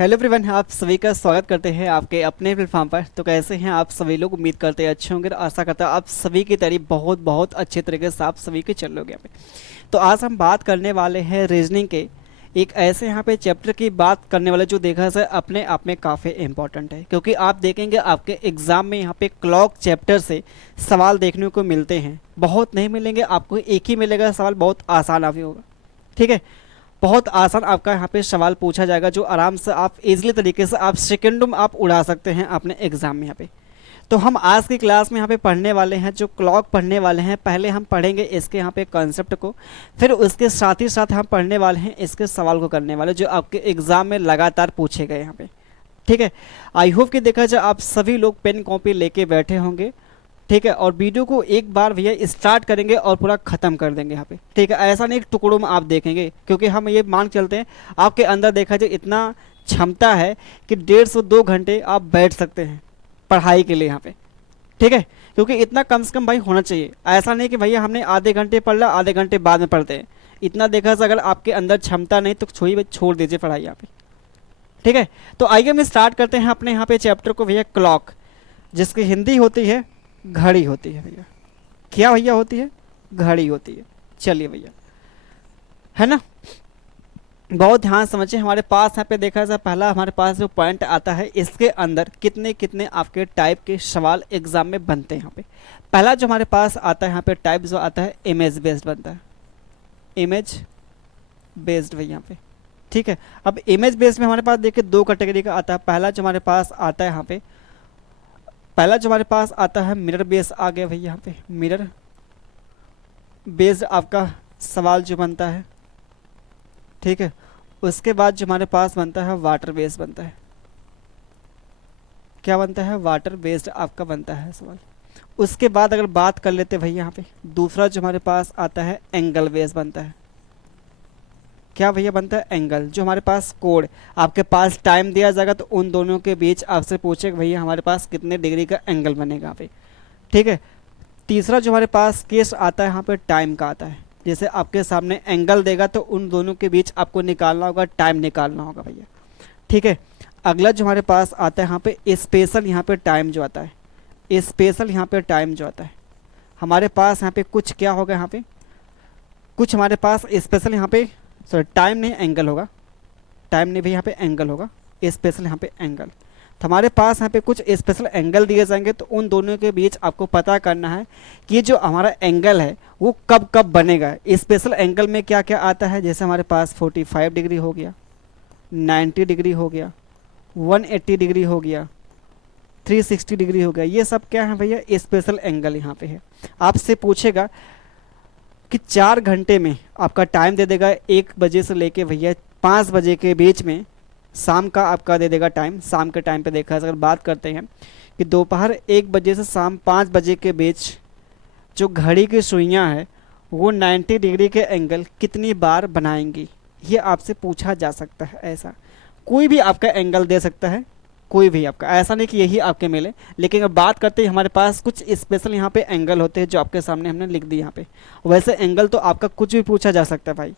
Hello everyone, आप सभी का स्वागत करते हैं आपके अपने प्लेटफॉर्म पर। तो कैसे हैं आप सभी लोग? उम्मीद करते हैं अच्छे होंगे और आशा करता हूं आप सभी की तारीफ बहुत बहुत अच्छे तरीके से आप सभी के चल रहे होंगे। तो आज हम बात करने वाले हैं रीजनिंग के एक ऐसे यहाँ पे चैप्टर की बात करने वाले जो देखा जाए अपने आप में काफ़ी इंपॉर्टेंट है, क्योंकि आप देखेंगे आपके एग्ज़ाम में यहाँ पे क्लॉक चैप्टर से सवाल देखने को मिलते हैं। बहुत नहीं मिलेंगे, आपको एक ही मिलेगा सवाल, बहुत आसान आप होगा। ठीक है, बहुत आसान आपका यहाँ पे सवाल पूछा जाएगा जो आराम से आप इजीली तरीके से आप सेकंडों में आप उड़ा सकते हैं अपने एग्जाम में यहाँ पे। तो हम आज की क्लास में यहाँ पे पढ़ने वाले हैं, जो क्लॉक पढ़ने वाले हैं। पहले हम पढ़ेंगे इसके यहाँ पे कॉन्सेप्ट को, फिर उसके साथ ही साथ हम पढ़ने वाले हैं इसके सवाल को करने वाले जो आपके एग्जाम में लगातार पूछे गए यहाँ पे। ठीक है, आई होप कि देखा जाए आप सभी लोग पेन कॉपी लेके बैठे होंगे। ठीक है, और वीडियो को एक बार भैया स्टार्ट करेंगे और पूरा ख़त्म कर देंगे यहाँ पे। ठीक है, ऐसा नहीं टुकड़ों में आप देखेंगे, क्योंकि हम ये मान चलते हैं आपके अंदर देखा जाए इतना क्षमता है कि 150-2 घंटे आप बैठ सकते हैं पढ़ाई के लिए यहाँ पे। ठीक है, क्योंकि इतना कम से कम भाई होना चाहिए। ऐसा नहीं कि भैया हमने आधे घंटे पढ़ लिया, आधे घंटे बाद में पढ़ते हैं। इतना देखा जाए अगर आपके अंदर क्षमता नहीं तो छोड़ दीजिए पढ़ाई यहाँ पे। ठीक है, तो आइए हम स्टार्ट करते हैं अपने यहाँ पे चैप्टर को भैया। क्लॉक, जिसकी हिंदी होती है घड़ी होती है भैया। क्या भैया होती है? घड़ी होती है। चलिए भैया, है ना, बहुत ध्यान समझिए। हमारे पास यहाँ पे देखा जाए पहला हमारे पास जो पॉइंट आता है, इसके अंदर कितने कितने आपके टाइप के सवाल एग्जाम में बनते हैं यहाँ पे। पहला जो हमारे पास आता है यहाँ पे टाइप जो आता है इमेज बेस्ड बनता है। इमेज बेस्ड भैया यहाँ पे। ठीक है, अब इमेज बेस्ड में हमारे पास देखिए दो कैटेगरी का आता है। पहला जो हमारे पास आता है यहाँ पे, पहला जो हमारे पास आता है मिरर बेस आ गया भैया। यहाँ पे मिरर बेस्ड आपका सवाल जो बनता है। ठीक है, उसके बाद जो हमारे पास बनता है वाटर बेस्ड बनता है। क्या बनता है? वाटर बेस्ड आपका बनता है सवाल। उसके बाद अगर बात कर लेते भैया यहाँ पे, दूसरा जो हमारे पास आता है एंगल बेस्ड बनता है। क्या भैया बनता है? एंगल। जो हमारे पास कोड आपके पास टाइम दिया जाएगा तो उन दोनों के बीच आपसे पूछे भैया हमारे पास कितने डिग्री का एंगल बनेगा यहाँ पे। ठीक है, तीसरा जो हमारे पास केस आता है यहाँ पे टाइम का आता है। जैसे आपके सामने एंगल देगा तो उन दोनों के बीच आपको निकालना होगा, टाइम निकालना होगा भैया। ठीक है, अगला जो हमारे पास आता है यहाँ पे स्पेशल, यहाँ पे टाइम जो आता है स्पेशल, यहाँ पे टाइम जो आता है हमारे पास यहाँ पे कुछ क्या होगा, यहाँ पे कुछ हमारे पास स्पेशल यहाँ पे, सॉरी टाइम नहीं एंगल होगा, टाइम नहीं भी यहाँ पे एंगल होगा, स्पेशल यहाँ पे एंगल। तो हमारे पास यहाँ पे कुछ स्पेशल एंगल दिए जाएंगे, तो उन दोनों के बीच आपको पता करना है कि जो हमारा एंगल है वो कब कब बनेगा। स्पेशल एंगल में क्या क्या आता है, जैसे हमारे पास 45 डिग्री हो गया, 90 डिग्री हो गया, 180 डिग्री हो गया, 360 डिग्री हो गया। ये सब क्या है भैया? स्पेशल एंगल यहाँ पे है। आपसे पूछेगा कि 4 घंटे में आपका टाइम दे देगा, 1 बजे से लेके भैया 5 बजे के बीच में शाम का आपका दे देगा टाइम। शाम के टाइम पे देखा अगर बात करते हैं कि दोपहर 1 बजे से शाम 5 बजे के बीच जो घड़ी की सुइयाँ है वो 90 डिग्री के एंगल कितनी बार बनाएंगी, ये आपसे पूछा जा सकता है। ऐसा कोई भी आपका एंगल दे सकता है, कोई भी आपका, ऐसा नहीं कि यही आपके मिले। लेकिन अब बात करते हैं हमारे पास कुछ स्पेशल यहाँ पे एंगल होते हैं जो आपके सामने हमने लिख दिए यहाँ पे। वैसे एंगल तो आपका कुछ भी पूछा जा सकता है भाई।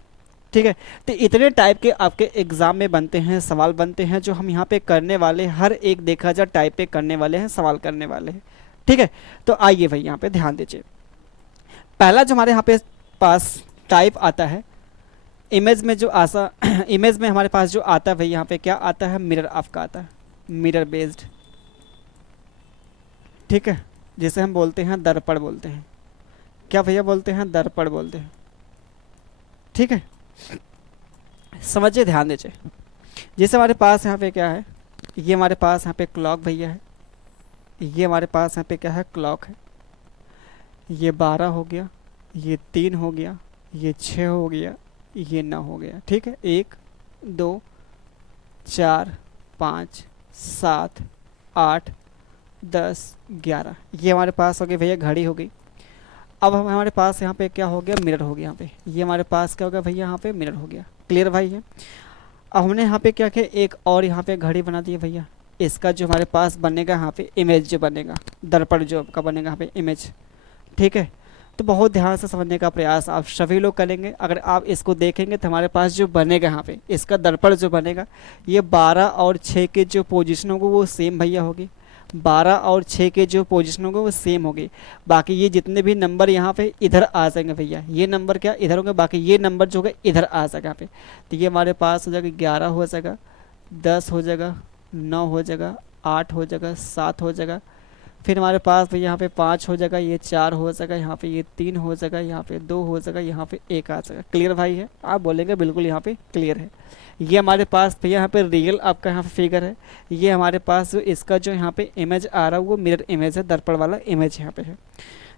ठीक है, तो इतने टाइप के आपके एग्जाम में बनते हैं, सवाल बनते हैं, जो हम यहाँ पे करने वाले हर एक देखा जाए टाइप पे करने वाले हैं, सवाल करने वाले हैं। ठीक है, तो आइए भाई यहाँ पे ध्यान दीजिए। पहला जो हमारे यहाँ पे पास टाइप आता है इमेज में, जो आशा इमेज में हमारे पास जो आता है भाई यहाँ पे क्या आता है? मिरर आपका आता है, मिरर बेस्ड। ठीक है, जिसे हम बोलते हैं दर्पण बोलते हैं। क्या भैया बोलते हैं? दर्पण बोलते हैं। ठीक है, समझिए, ध्यान दीजिए। जैसे हमारे पास यहाँ पे क्या है, ये हमारे पास यहाँ पे क्लॉक भैया है, ये हमारे पास यहाँ पे क्या है? क्लॉक है। ये 12 हो गया, ये 3 हो गया, ये 6 हो गया, ये 9 हो गया। ठीक है, 1 2 4 5 7 8 10 11, ये हमारे पास हो गई भैया घड़ी हो गई। अब हम हमारे पास यहाँ पे क्या हो गया? मिरर हो गया। यहाँ पे ये हमारे पास क्या हो गया भैया? यहाँ पे मिरर हो गया। क्लियर भाई है? अब हमने यहाँ पे क्या किया? एक और यहाँ पे घड़ी बना दी है भैया। इसका जो हमारे पास बनेगा यहाँ पे इमेज जो बनेगा, दर्पण जो आपका बनेगा यहाँ पे इमेज। ठीक है, तो बहुत ध्यान से समझने का प्रयास आप सभी लोग करेंगे। अगर आप इसको देखेंगे तो हमारे पास जो बनेगा यहाँ पे इसका दर्पण जो बनेगा, ये 12 और 6 के जो पोजीशन होगी वो सेम भैया होगी। 12 और 6 के जो पोजीशन होंगे वो सेम होगी। बाकी ये जितने भी नंबर यहाँ पे इधर आ जाएंगे भैया, ये नंबर क्या इधर होंगे, बाकी ये नंबर जो होगा इधर आ जाएगा यहाँ पे। तो ये हमारे पास हो जाएगा 11 हो जाएगा, 10 हो जाएगा, 9 हो जाएगा, 8 हो जाएगा, 7 हो जाएगा, फिर हमारे पास भैया यहाँ पे 5 हो जाएगा, ये 4 हो जाएगा, यहाँ पे ये 3 हो जाएगा, यहाँ पे 2 हो जाएगा, यहाँ पे 1 आ जाएगा। क्लियर भाई है? आप बोलेंगे बिल्कुल यहाँ पे क्लियर है। ये हमारे पास भैया यहाँ पे रियल आपका यहाँ पे फिगर है। ये हमारे पास जो इसका जो यहाँ पे इमेज आ रहा है वो मिरर इमेज है, दर्पण वाला इमेज यहाँ पे है।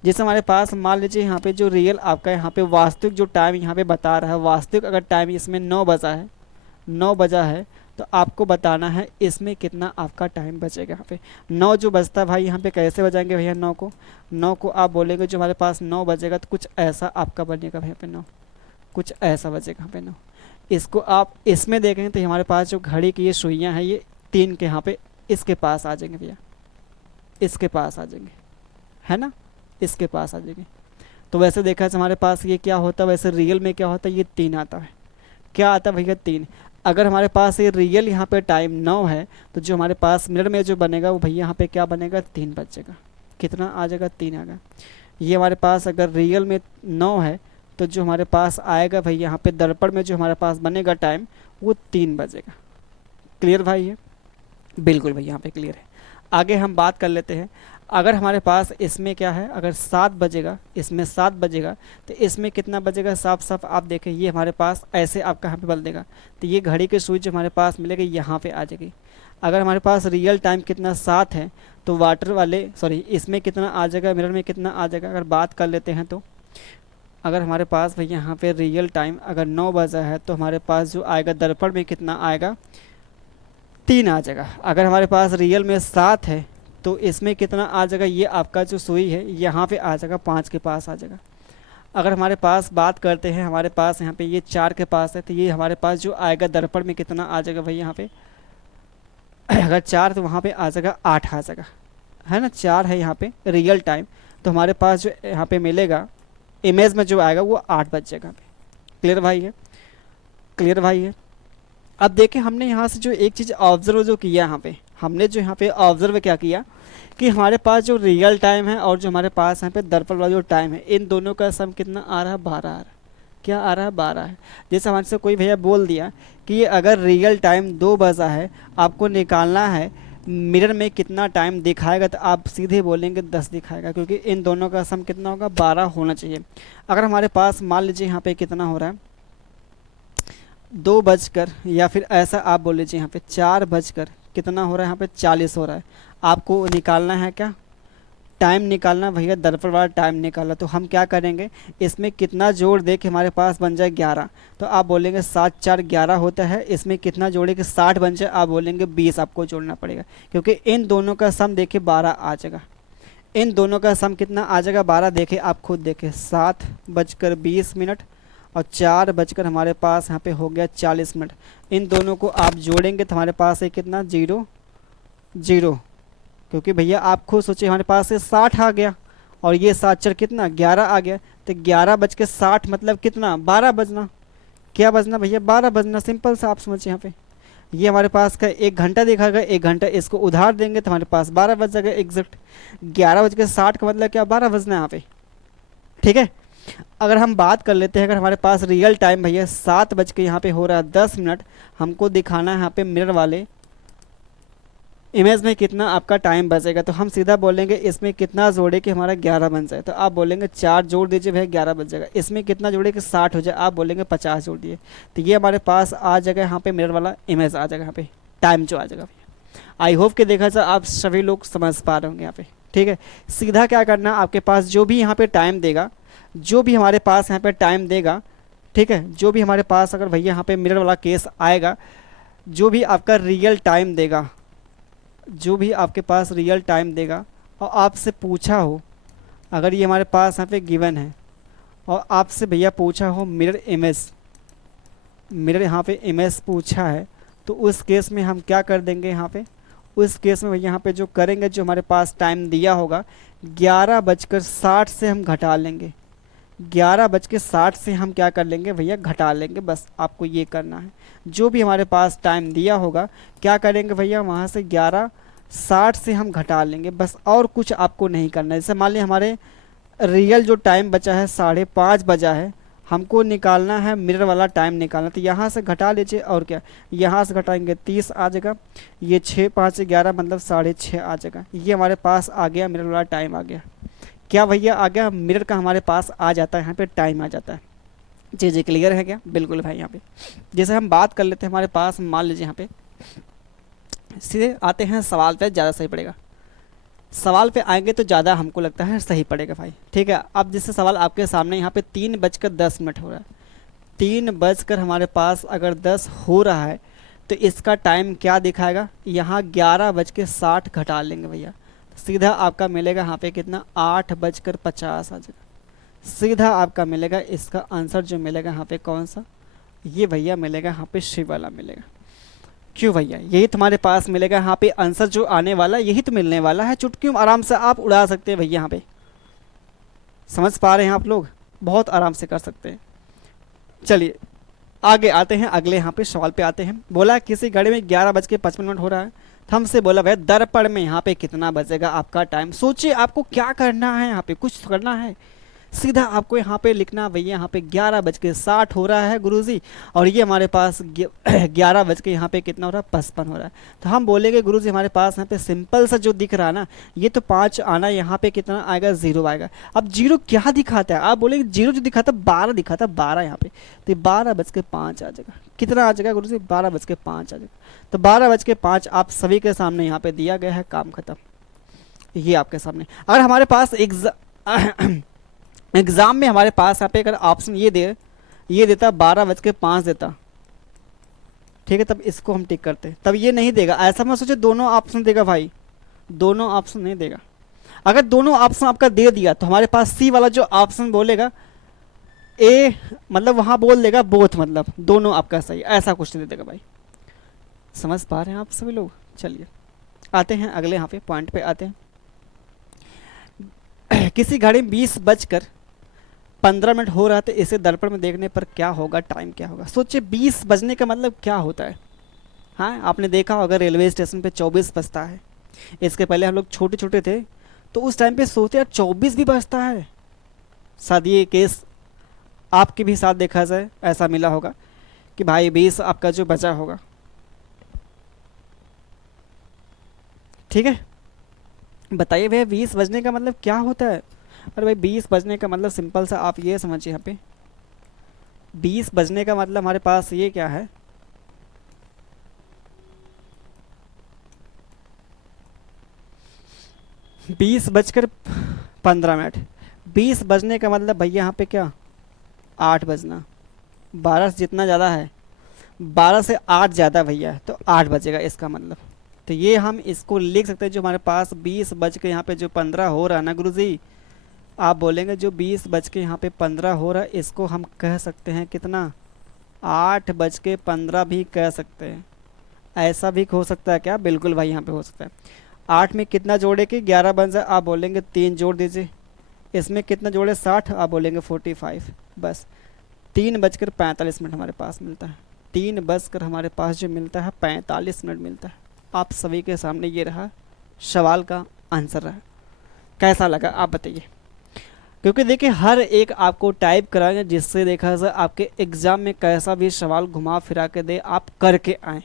जैसे हमारे पास मान लीजिए यहाँ पे जो रियल आपका यहाँ पे वास्तविक जो टाइम यहाँ पे बता रहा है, वास्तविक अगर टाइम इसमें 9 बजा है, 9 बजा है, तो आपको बताना है इसमें कितना आपका टाइम बचेगा। यहाँ पे 9 जो बजता है भाई यहाँ पे कैसे बजाएंगे भैया? 9 को आप बोलेंगे जो हमारे पास 9 बजेगा तो कुछ ऐसा आपका बनेगा भैया पे 9, कुछ ऐसा बजेगा यहाँ पे 9। इसको आप इसमें देखेंगे तो हमारे पास जो घड़ी की ये सुइयाँ हैं ये 3 के यहाँ पे इसके पास आ जाएंगे भैया, इसके पास आ जाएंगे, है ना, इसके पास आ जाएंगे। तो वैसे देखा जाए हमारे पास ये क्या होता है, वैसे रियल में क्या होता है, ये 3 आता है। क्या आता है भैया? 3। अगर हमारे पास ये रियल यहाँ पे टाइम 9 है तो जो हमारे पास मिरर में जो बनेगा वो भैया यहाँ पे क्या बनेगा? 3 बचेगा। कितना आ जाएगा? 3 आएगा। ये हमारे पास अगर रियल में 9 है तो जो हमारे पास आएगा भैया यहाँ पे दर्पण में जो हमारे पास बनेगा टाइम वो 3 बजेगा। क्लियर भाई है? बिल्कुल भैया यहाँ पे क्लियर है। आगे हम बात कर लेते हैं। अगर हमारे पास इसमें क्या है, अगर 7 बजेगा, इसमें 7 बजेगा तो इसमें कितना बजेगा? साफ साफ आप देखें, ये हमारे पास ऐसे आपका यहाँ पे बल देगा तो ये घड़ी के सुई जो हमारे पास मिलेगी यहाँ पे आ जाएगी। अगर हमारे पास रियल टाइम कितना 7 है तो वाटर वाले सॉरी इसमें कितना आ जाएगा, मिरर में कितना आ जाएगा? अगर बात कर लेते हैं तो अगर हमारे पास भैया यहाँ पे रियल टाइम अगर 9 बजा है तो हमारे पास जो आएगा दर्पण में कितना आएगा? 3 आ जाएगा। अगर हमारे पास रियल में 7 है तो इसमें कितना आ जाएगा? ये आपका जो सुई है यहाँ पे आ जाएगा, 5 के पास आ जाएगा। अगर हमारे पास बात करते हैं हमारे पास यहाँ पे ये 4 के पास है तो ये हमारे पास जो आएगा दर्पण में कितना आ जाएगा भैया यहाँ पे? अगर 4 तो वहाँ पे आ जाएगा 8 आ जाएगा, है ना। 4 है यहाँ पे रियल टाइम तो हमारे पास जो यहाँ पे मिलेगा इमेज में जो आएगा वो 8 बच जाएगा। क्लियर भाई है? क्लियर भाई है। अब देखें हमने यहाँ से जो एक चीज़ ऑब्जर्व जो किया यहाँ पे, हमने जो यहाँ पे ऑब्जर्व क्या किया कि हमारे पास जो रियल टाइम है और जो हमारे पास यहाँ पे दर्पण वाला जो टाइम है इन दोनों का सम कितना आ रहा है? 12 आ रहा है। क्या आ रहा है? 12 है। जैसे हमारे से कोई भैया बोल दिया कि ये अगर रियल टाइम 2 बजा है, आपको निकालना है मिरर में कितना टाइम दिखाएगा, तो आप सीधे बोलेंगे 10 दिखाएगा, क्योंकि इन दोनों का सम कितना होगा? 12 होना चाहिए। अगर हमारे पास मान लीजिए यहाँ पे कितना हो रहा है 2 बजकर, या फिर ऐसा आप बोल लीजिए यहाँ पे 4 बजकर कितना हो रहा है, यहाँ पे 40 हो रहा है। आपको निकालना है क्या? टाइम निकालना भैया, दर्पण वाला टाइम निकालना। तो हम क्या करेंगे, इसमें कितना जोड़ दे कि हमारे पास बन जाए 11, तो आप बोलेंगे 7 4 11 होता है। इसमें कितना जोड़े कि 60 बन जाए, आप बोलेंगे 20 आपको जोड़ना पड़ेगा, क्योंकि इन दोनों का सम देखिए 12 आ जाएगा। इन दोनों का सम कितना आ जाएगा? 12। देखें आप खुद देखें, 7:20 और 4 बजकर हमारे पास यहाँ पे हो गया 40 मिनट। इन दोनों को आप जोड़ेंगे तो हमारे पास है कितना? 0 0, क्योंकि भैया आप खुद सोचिए हमारे पास से 60 आ गया और ये 7 4 कितना? 11 आ गया। तो 11:60 मतलब कितना? 12 बजना। क्या बजना भैया? 12 बजना। सिंपल सा आप समझिए। यहाँ पे ये हमारे पास का 1 घंटा दिखाएगा, 1 घंटा इसको उधार देंगे तो हमारे पास 12 बज जाएगा एग्जैक्ट। 11:60 का मतलब क्या? 12 बजना यहाँ पे। ठीक है। अगर हम बात कर लेते हैं, अगर हमारे पास रियल टाइम भैया 7 बज के यहाँ पे हो रहा है 10 मिनट, हमको दिखाना है यहाँ पे मिरर वाले इमेज में कितना आपका टाइम बचेगा, तो हम सीधा बोलेंगे इसमें कितना जोड़े कि हमारा 11 बन जाए, तो आप बोलेंगे 4 जोड़ दीजिए भैया 11 बच जाएगा। इसमें कितना जोड़े कि 60 हो जाए, आप बोलेंगे 50 जोड़ दिए, तो ये हमारे पास आ जाएगा यहाँ पे मिरर वाला इमेज आ जाएगा, यहाँ पे टाइम जो आ जाएगा भैया। आई होप कि देखा जाए आप सभी लोग समझ पा रहे होंगे यहाँ पे। ठीक है। सीधा क्या करना, आपके पास जो भी यहाँ पे टाइम देगा, जो भी हमारे पास यहाँ पे टाइम देगा, ठीक है, जो भी हमारे पास अगर भैया यहाँ पे मिरर वाला केस आएगा, जो भी आपका रियल टाइम देगा, जो भी आपके पास रियल टाइम देगा और आपसे पूछा हो, अगर ये हमारे पास यहाँ पे गिवन है और आपसे भैया पूछा हो मिरर इमेज, मिरर यहाँ पे इमेज पूछा है, तो उस केस में हम क्या कर देंगे, यहाँ पे उस केस में भैया यहाँ पे जो करेंगे, जो हमारे पास टाइम दिया होगा 11:60 से हम घटा लेंगे, 11:60 से हम क्या कर लेंगे भैया, घटा लेंगे। बस आपको ये करना है, जो भी हमारे पास टाइम दिया होगा क्या करेंगे भैया, वहाँ से 11:60 से हम घटा लेंगे बस, और कुछ आपको नहीं करना है। जैसे मान लीजिए हमारे रियल जो टाइम बचा है 5:30 बजा है, हमको निकालना है मिरर वाला टाइम निकालना, तो यहाँ से घटा लीजिए और क्या, यहाँ से घटाएंगे 30 आ जाएगा, ये 6 5 11 मतलब 6:30 आ जाएगा। ये हमारे पास आ गया मिरर वाला टाइम आ गया। क्या भैया आ गया, मिरर का हमारे पास आ जाता है, यहाँ पे टाइम आ जाता है। जी जी क्लियर है क्या, बिल्कुल भाई। यहाँ पे जैसे हम बात कर लेते हैं हमारे पास, मान लीजिए यहाँ पे सीधे आते हैं सवाल पे, ज़्यादा सही पड़ेगा। सवाल पे आएंगे तो ज़्यादा हमको लगता है सही पड़ेगा भाई, ठीक है। अब जैसे सवाल आपके सामने यहाँ पे 3:10 हो रहा है, 3 हमारे पास अगर 10 हो रहा है तो इसका टाइम क्या दिखाएगा, यहाँ 11:60 घटा लेंगे भैया, सीधा आपका मिलेगा यहाँ पे कितना, 8:50 आ जाएगा। सीधा आपका मिलेगा इसका आंसर जो मिलेगा यहाँ पे कौन सा, ये भैया मिलेगा यहाँ पे शी वाला मिलेगा। क्यों भैया, यही तुम्हारे पास मिलेगा यहाँ पे आंसर जो आने वाला, यही तो मिलने वाला है। चुटकियों आराम से आप उड़ा सकते हैं भैया, यहाँ पे समझ पा रहे हैं आप लोग, बहुत आराम से कर सकते हैं। चलिए आगे आते हैं, अगले यहाँ पे सवाल पे आते हैं। बोला किसी घड़ी में 11:55 हो रहा है, तो हमसे बोला भाई दर्पण में यहाँ पे कितना बजेगा आपका टाइम। सोचिए आपको क्या करना है, यहाँ पे कुछ करना है, सीधा आपको यहाँ पे लिखना भैया, यहाँ पे 11:60 हो रहा है गुरुजी, और ये हमारे पास 11 यहाँ पे कितना हो रहा है, 55 हो रहा है। तो हम बोलेंगे गुरुजी हमारे पास यहाँ पे सिंपल सा जो दिख रहा है ना, ये तो 5 आना, यहाँ पे कितना आएगा, 0 आएगा। अब 0 क्या दिखाता है, आप बोलेंगे 0 जो दिखाता है 12 दिखाता है, 12 यहाँ पे, तो 12:05 आ जाएगा। कितना आ जाएगा गुरुजी, 12:05 आ जाएगा। तो 12:05 आप सभी के सामने यहाँ पे दिया गया है, काम खत्म। ये आपके सामने, अगर हमारे पास एग्जाम में हमारे पास यहाँ पे अगर ऑप्शन ये देता 12:05 देता, ठीक है, तब इसको हम टिक करते, तब ये नहीं देगा। ऐसा मत सोचे दोनों ऑप्शन देगा भाई, दोनों ऑप्शन नहीं देगा। अगर दोनों ऑप्शन आपका दे दिया तो हमारे पास सी वाला जो ऑप्शन बोलेगा ए, मतलब वहाँ बोल देगा बोथ, मतलब दोनों आपका सही, ऐसा कुछ नहीं दे देगा भाई। समझ पा रहे हैं आप सभी लोग। चलिए आते हैं अगले यहाँ पे पॉइंट पे आते हैं। किसी घड़ी में 20:15 हो रहा था, इसे दर्पण में देखने पर क्या होगा, टाइम क्या होगा। सोचिए 20 बजने का मतलब क्या होता है। हाँ आपने देखा होगा रेलवे स्टेशन पे 24 बजता है। इसके पहले हम लोग छोटे छोटे थे तो उस टाइम पे सोचते यार 24 भी बजता है। शायद ये केस आपके भी साथ देखा जाए, ऐसा मिला होगा कि भाई 20 आपका जो बचा होगा, ठीक है। बताइए भैया 20 बजने का मतलब क्या होता है। अरे भाई 20 बजने का मतलब सिंपल सा आप ये समझिए, यहाँ पे 20 बजने का मतलब हमारे पास ये क्या है, 20:15। 20 बजने का मतलब भैया यहाँ पे क्या, 8 बजना, 12 से जितना ज़्यादा है, 12 से 8 ज़्यादा भैया, तो 8 बजेगा इसका मतलब। तो ये हम इसको लिख सकते हैं, जो हमारे पास 20 बज के यहाँ पे जो 15 हो रहा है ना गुरुजी, आप बोलेंगे जो 20 बज के यहाँ पे 15 हो रहा है, इसको हम कह सकते हैं कितना, 8:15 भी कह सकते हैं। ऐसा भी हो सकता है क्या, बिल्कुल भाई यहाँ पे हो सकता है। 8 में कितना जोड़े कि 11 बन जाए, आप बोलेंगे 3 जोड़ दीजिए। इसमें कितना जोड़े 60, आप बोलेंगे 45। बस 3:45 हमारे पास मिलता है। 3 हमारे पास जो मिलता है 45 मिनट मिलता है। आप सभी के सामने ये रहा सवाल का आंसर रहा। कैसा लगा आप बताइए, क्योंकि देखिए हर एक आपको टाइप कराएंगे जिससे देखा जाए आपके एग्ज़ाम में कैसा भी सवाल घुमा फिरा के दे, आप करके आएँ।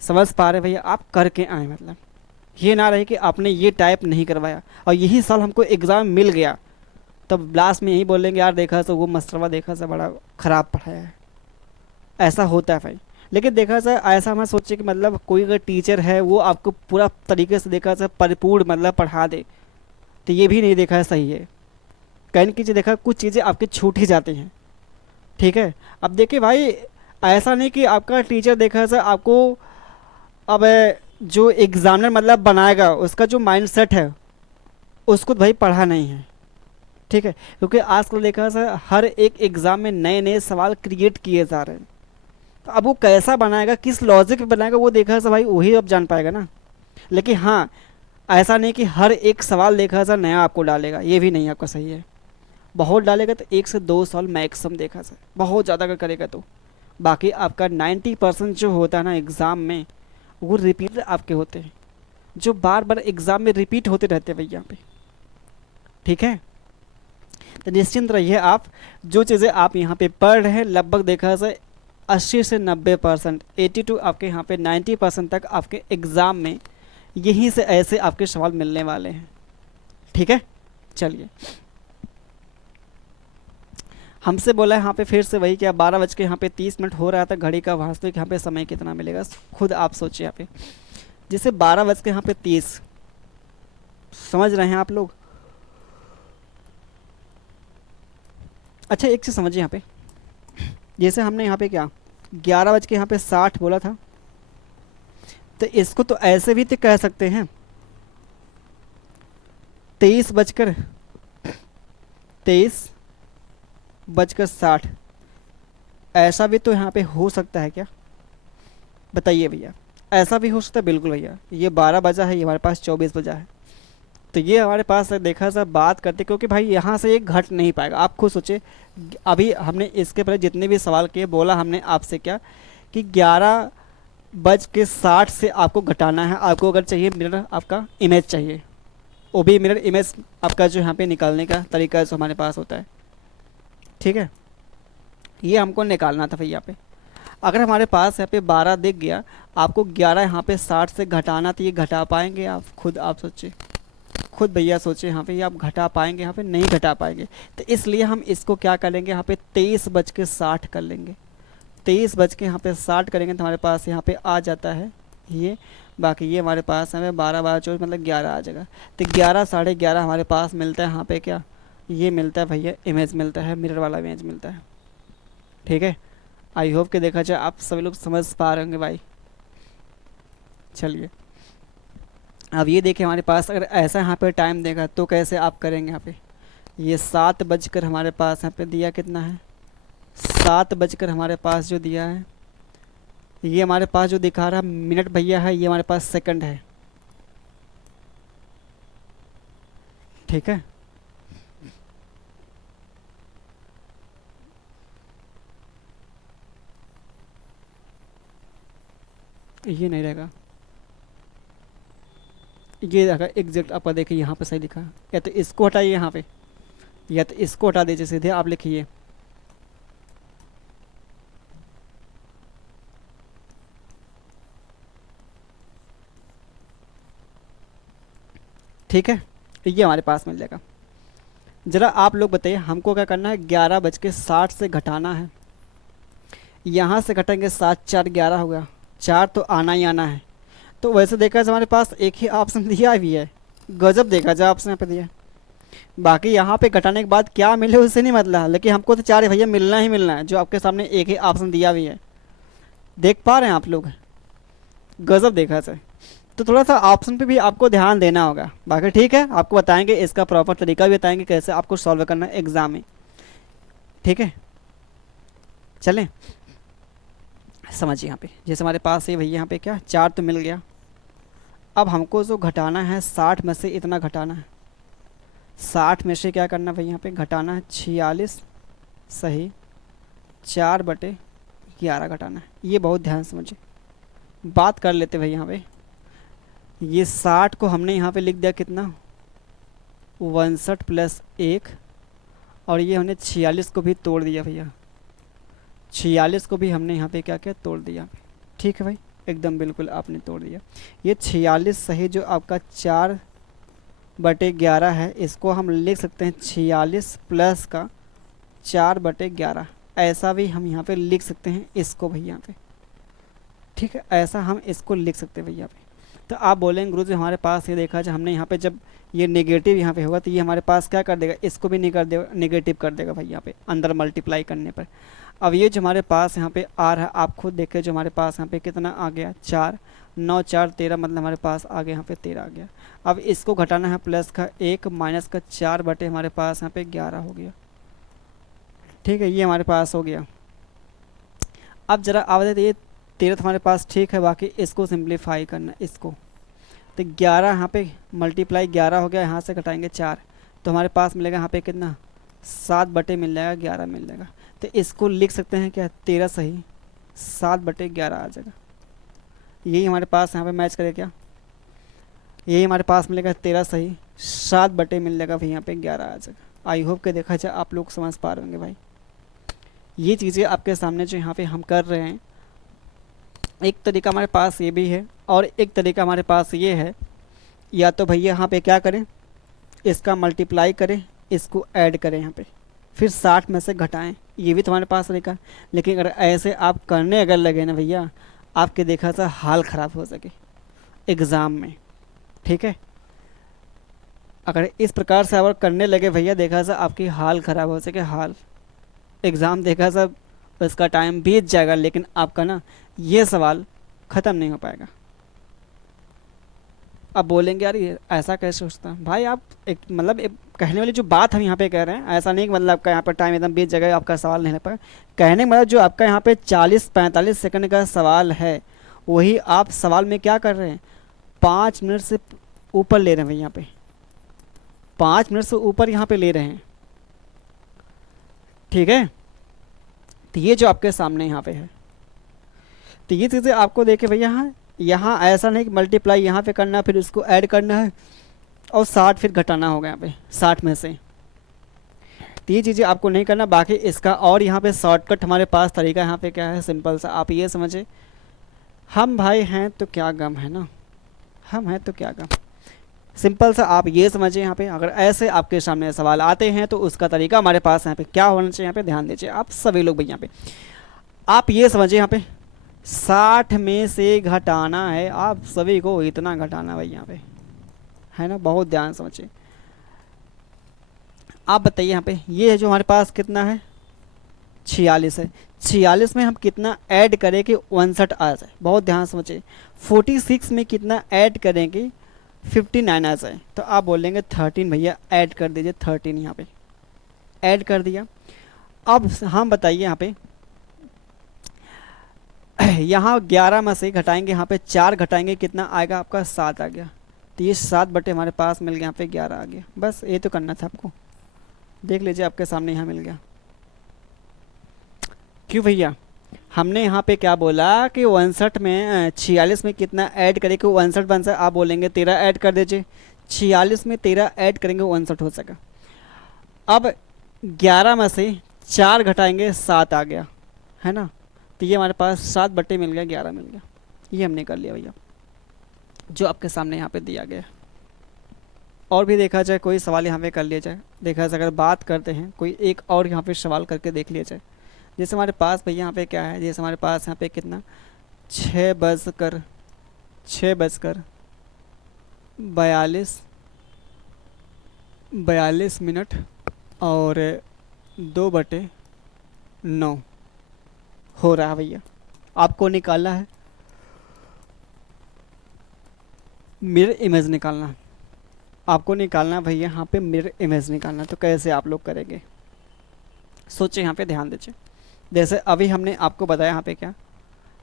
समझ पा रहे भैया, आप करके आएँ, मतलब ये ना रहे कि आपने ये टाइप नहीं करवाया और यही साल हमको एग्ज़ाम मिल गया तब लास्ट में यही बोलेंगे यार देखा तो वो मसरवा देखा से बड़ा ख़राब पढ़ाया है। ऐसा होता है भाई। लेकिन देखा जाए ऐसा मैं सोचे कि मतलब कोई अगर टीचर है वो आपको पूरा तरीके से देखा जाए परिपूर्ण मतलब पढ़ा दे, तो ये भी नहीं देखा है सही है। कहीं की चीज़ देखा कुछ चीज़ें आपकी छूट ही जाती हैं, ठीक है। अब देखिए भाई ऐसा नहीं कि आपका टीचर देखा जाए आपको अब जो एग्ज़ामिनर मतलब बनाएगा उसका जो माइंडसेट है उसको भाई पढ़ा नहीं है, ठीक है। क्योंकि आजकल देखा जाए हर एक एग्ज़ाम में नए नए सवाल क्रिएट किए जा रहे हैं, तो अब वो कैसा बनाएगा, किस लॉजिक पे बनाएगा, वो देखा जाए भाई वही अब जान पाएगा ना। लेकिन हाँ ऐसा नहीं कि हर एक सवाल देखा जाए नया आपको डालेगा, ये भी नहीं आपका सही है। बहुत डालेगा तो 1 से 2 साल मैक्सिमम देखा जाए, बहुत ज़्यादा अगर करेगा तो। बाकी आपका 90% जो होता है ना एग्ज़ाम में, वो रिपीट आपके होते हैं, जो बार बार एग्ज़ाम में रिपीट होते रहते हैं भैया यहाँ पे। ठीक है, तो निश्चिंत रहिए आप, जो चीज़ें आप यहाँ पे पढ़ रहे हैं लगभग देखा जाए 80 से 90%, 82 आपके यहाँ पे 90% तक आपके एग्ज़ाम में यहीं से ऐसे आपके सवाल मिलने वाले हैं। ठीक है, चलिए हमसे बोला है यहाँ पे फिर से वही क्या 12 बज के यहाँ पे 30 मिनट हो रहा था घड़ी का, वास्तविक यहाँ पे समय कितना मिलेगा खुद आप सोचिए यहाँ पे। जैसे 12 बज के यहाँ पे 30, समझ रहे हैं आप लोग? अच्छा एक चीज़ समझिए यहाँ पे, जैसे हमने यहाँ पे क्या 11 बज के यहाँ पे 60 बोला था, तो इसको तो ऐसे भी तो कह सकते हैं 23 बजकर 60, ऐसा भी तो यहाँ पे हो सकता है क्या? बताइए भैया, ऐसा भी हो सकता है? बिल्कुल भैया, ये 12 बजा है, ये हमारे पास 24 बजा है, तो ये हमारे पास देखा जाए बात करते, क्योंकि भाई यहाँ से ये घट नहीं पाएगा। आप खुद सोचे, अभी हमने इसके पहले जितने भी सवाल किए बोला हमने आपसे क्या कि 11 बज के 60 से आपको घटाना है। आपको अगर चाहिए मिरर आपका इमेज चाहिए, वो भी मिरर इमेज आपका जो यहाँ पे निकालने का तरीका जो हमारे पास होता है। ठीक है, ये हमको निकालना था भैया यहाँ पे। अगर हमारे पास यहाँ पे 12 दिख गया, आपको 11 यहाँ पे 60 से घटाना, तो ये घटा पाएंगे आप? खुद आप सोचिए, खुद भैया सोचिए, यहाँ पे ये आप घटा पाएंगे? यहाँ पे नहीं घटा पाएंगे। तो इसलिए हम इसको क्या करेंगे, यहाँ पे 23 बज के 60 कर लेंगे। 23 बज के यहाँ पे 60 करेंगे तो हमारे पास यहाँ पे आ जाता है ये, बाकी ये हमारे पास हमें 12 12 24 मतलब 11 आ जाएगा। तो 11 साढ़े 11 हमारे पास मिलता है यहाँ पे क्या, ये मिलता है भैया इमेज मिलता है, मिरर वाला इमेज मिलता है। ठीक है, आई होप कि देखा जाए आप सभी लोग समझ पा रहे होंगे भाई। चलिए अब ये देखिए, हमारे पास अगर ऐसा यहाँ पे टाइम देगा तो कैसे आप करेंगे? यहाँ पे ये 7 बजकर हमारे पास यहाँ पे दिया कितना है, 7 बजकर हमारे पास जो दिया है, ये हमारे पास जो दिखा रहा मिनट भैया है, ये हमारे पास सेकंड है। ठीक है, ये नहीं रहेगा, ये रहेगा एग्जैक्ट। आपका देखिए यहाँ पे सही लिखा है, या तो इसको हटाइए यहाँ पे, या तो इसको हटा दीजिए, सीधे आप लिखिए ठीक है, ये हमारे पास मिल जाएगा। ज़रा आप लोग बताइए हमको क्या करना है, 11 बज के 60 से घटाना है। यहाँ से घटेंगे 7 4 11 हो गया, 4 तो आना ही आना है। तो वैसे देखा जाए हमारे पास एक ही ऑप्शन दिया भी है, गजब देखा जाए ऑप्शन यहाँ पे दिया। बाकी यहाँ पे घटाने के बाद क्या मिले उससे नहीं मतलब, लेकिन हमको तो 4 भैया मिलना ही मिलना है, जो आपके सामने एक ही ऑप्शन दिया भी है। देख पा रहे हैं आप लोग, गजब देखा जाए। तो थोड़ा सा ऑप्शन पे भी आपको ध्यान देना होगा। बाकी ठीक है, आपको बताएंगे इसका प्रॉपर तरीका भी बताएंगे कैसे आपको सॉल्व करना है एग्ज़ाम में। ठीक है, चलें समझिए यहाँ पे, जैसे हमारे पास ये भैया यहाँ पे क्या 4 तो मिल गया। अब हमको जो घटाना है 60 में से इतना घटाना है, 60 में से क्या करना है भाई, यहाँ पे घटाना है 46 सही 4/11 घटाना है। ये बहुत ध्यान समझिए, बात कर लेते भाई यहाँ पे। ये 60 को हमने यहाँ पे लिख दिया कितना 59 + 1, और ये हमने 46 को भी तोड़ दिया भैया, 46 को भी हमने यहाँ पे क्या क्या तोड़ दिया। ठीक है भाई, एकदम बिल्कुल आपने तोड़ दिया। ये 46 सही जो आपका 4/11 है, इसको हम लिख सकते हैं 46 प्लस का 4/11, ऐसा भी हम यहाँ पे लिख सकते हैं इसको भैया यहाँ पे। ठीक है, ऐसा हम इसको लिख सकते हैं भैया पे। तो आप बोलेंगे गुरु जी हमारे पास ये देखा जाए हमने यहाँ पे जब ये नेगेटिव यहाँ पे होगा तो ये हमारे पास क्या कर देगा, इसको भी नहीं कर देगा, नेगेटिव कर देगा भाई यहाँ पे अंदर मल्टीप्लाई करने पर। अब ये जो हमारे पास यहाँ पे आ रहा है, आप खुद देखें जो हमारे पास यहाँ पे कितना आ गया 4 9 4 13, मतलब हमारे पास आ गया यहाँ पे 13 आ गया। अब इसको घटाना है प्लस का 1 माइनस का 4 बटे हमारे पास यहाँ पे 11 हो गया। ठीक है, ये हमारे पास हो गया। अब ज़रा आप बताइए ये 13 तो हमारे पास ठीक है, बाकी इसको सिंप्लीफाई करना इसको, तो 11 यहाँ पे मल्टीप्लाई 11 हो गया, यहाँ से घटाएंगे 4 तो हमारे पास मिलेगा यहाँ पे कितना 7 बटे मिल जाएगा 11 मिल जाएगा। तो इसको लिख सकते हैं क्या, 13 सही 7/11 आ जाएगा। यही हमारे पास यहाँ पे मैच करे क्या, यही हमारे पास मिलेगा 13 सही 7 बटे मिल जाएगा फिर यहाँ पे 11 आ जाएगा। आई होप के देखा जाए आप लोग समझ पा रहे होंगे भाई। ये चीज़ें आपके सामने जो यहाँ पे हम कर रहे हैं, एक तरीका हमारे पास ये भी है और एक तरीका हमारे पास ये है, या तो भैया यहाँ पे क्या करें, इसका मल्टीप्लाई करें, इसको ऐड करें यहाँ पे, फिर 60 में से घटाएं, ये भी तुम्हारे पास तरीका है। लेकिन अगर ऐसे आप करने अगर लगे ना भैया, आपके देखा था हाल ख़राब हो सके एग्ज़ाम में, ठीक है। अगर इस प्रकार से अगर करने लगे भैया, देखा सा आपकी हाल ख़राब हो सके, हाल एग्ज़ाम देखा सा इसका टाइम बीत जाएगा, लेकिन आपका ना ये सवाल ख़त्म नहीं हो पाएगा। अब बोलेंगे यार ये ऐसा कैसे सोचता है भाई, आप एक मतलब एक कहने वाली जो बात हम यहाँ पे कह रहे हैं, ऐसा नहीं कि मतलब आपका यहाँ पर टाइम एकदम बीत जाएगा आपका सवाल नहीं हो पाएगा। कहने का मतलब जो आपका यहाँ पे 40-45 सेकंड का सवाल है, वही आप सवाल में क्या कर रहे हैं, 5 मिनट से ऊपर ले रहे हैं भाई, यहाँ पे 5 मिनट से ऊपर यहाँ पे ले रहे हैं, ठीक है। तो ये जो आपके सामने यहाँ पे है, तो ये चीज़ें आपको देखे भैया, यहाँ ऐसा नहीं कि मल्टीप्लाई यहाँ पे करना फिर उसको ऐड करना है और 60 फिर घटाना होगा यहाँ पे 60 में से, तो ये चीज़ें आपको नहीं करना। बाकी इसका और यहाँ पे शॉर्टकट हमारे पास तरीका यहाँ पे क्या है, सिंपल सा आप ये समझे, हम भाई हैं तो क्या गम है ना, हम हैं तो क्या गम, सिंपल सा आप ये समझिए। यहाँ पे अगर ऐसे आपके सामने सवाल आते हैं तो उसका तरीका हमारे पास यहाँ पे क्या होना चाहिए, यहाँ पे ध्यान दीजिए आप सभी लोग भाई। यहाँ पे आप ये समझिए, यहाँ पे 60 में से घटाना है आप सभी को, इतना घटाना भाई यहाँ पे है ना, बहुत ध्यान समझिए। आप बताइए यहाँ पे ये है जो हमारे पास कितना है, 46 है, 46 में हम कितना ऐड करें कि 59 आ जाए, बहुत ध्यान समझिए। 46 में कितना ऐड करें कि 59 आ जाए, तो आप बोलेंगे 13 भैया ऐड कर दीजिए, 13 यहाँ पे ऐड कर दिया। अब हम बताइए यहाँ पे यहाँ 11 में से घटाएंगे, यहाँ पे 4 घटाएंगे, कितना आएगा आपका 7 आ गया। तो ये 7 बटे हमारे पास मिल गया, यहाँ पे 11 आ गया। बस ये तो करना था आपको, देख लीजिए आपके सामने यहाँ मिल गया। क्यों भैया, हमने यहाँ पे क्या बोला कि 59 में 46 में कितना ऐड करें कि 59 बन सके, आप बोलेंगे 13 ऐड कर दीजिए, 46 में 13 ऐड करेंगे 59 हो सका। अब 11 में से 4 घटाएंगे 7 आ गया, है ना। तो ये हमारे पास 7 बटे मिल गया 11 मिल गया, ये हमने कर लिया भैया जो आपके सामने यहाँ पे दिया गया। और भी देखा जाए कोई सवाल यहाँ पे कर लिया जाए, देखा जाए अगर बात करते हैं कोई एक और यहाँ पे सवाल करके देख लिया जाए। जैसे हमारे पास भैया यहाँ पे क्या है, जैसे हमारे पास यहाँ पे कितना 6:42 मिनट और 2/9 हो रहा है भैया। आपको निकालना है मिरर इमेज निकालना, आपको निकालना भैया यहाँ पे मिरर इमेज निकालना। तो कैसे आप लोग करेंगे सोचिए, यहाँ पे ध्यान दीजिए। जैसे अभी हमने आपको बताया यहाँ पे क्या,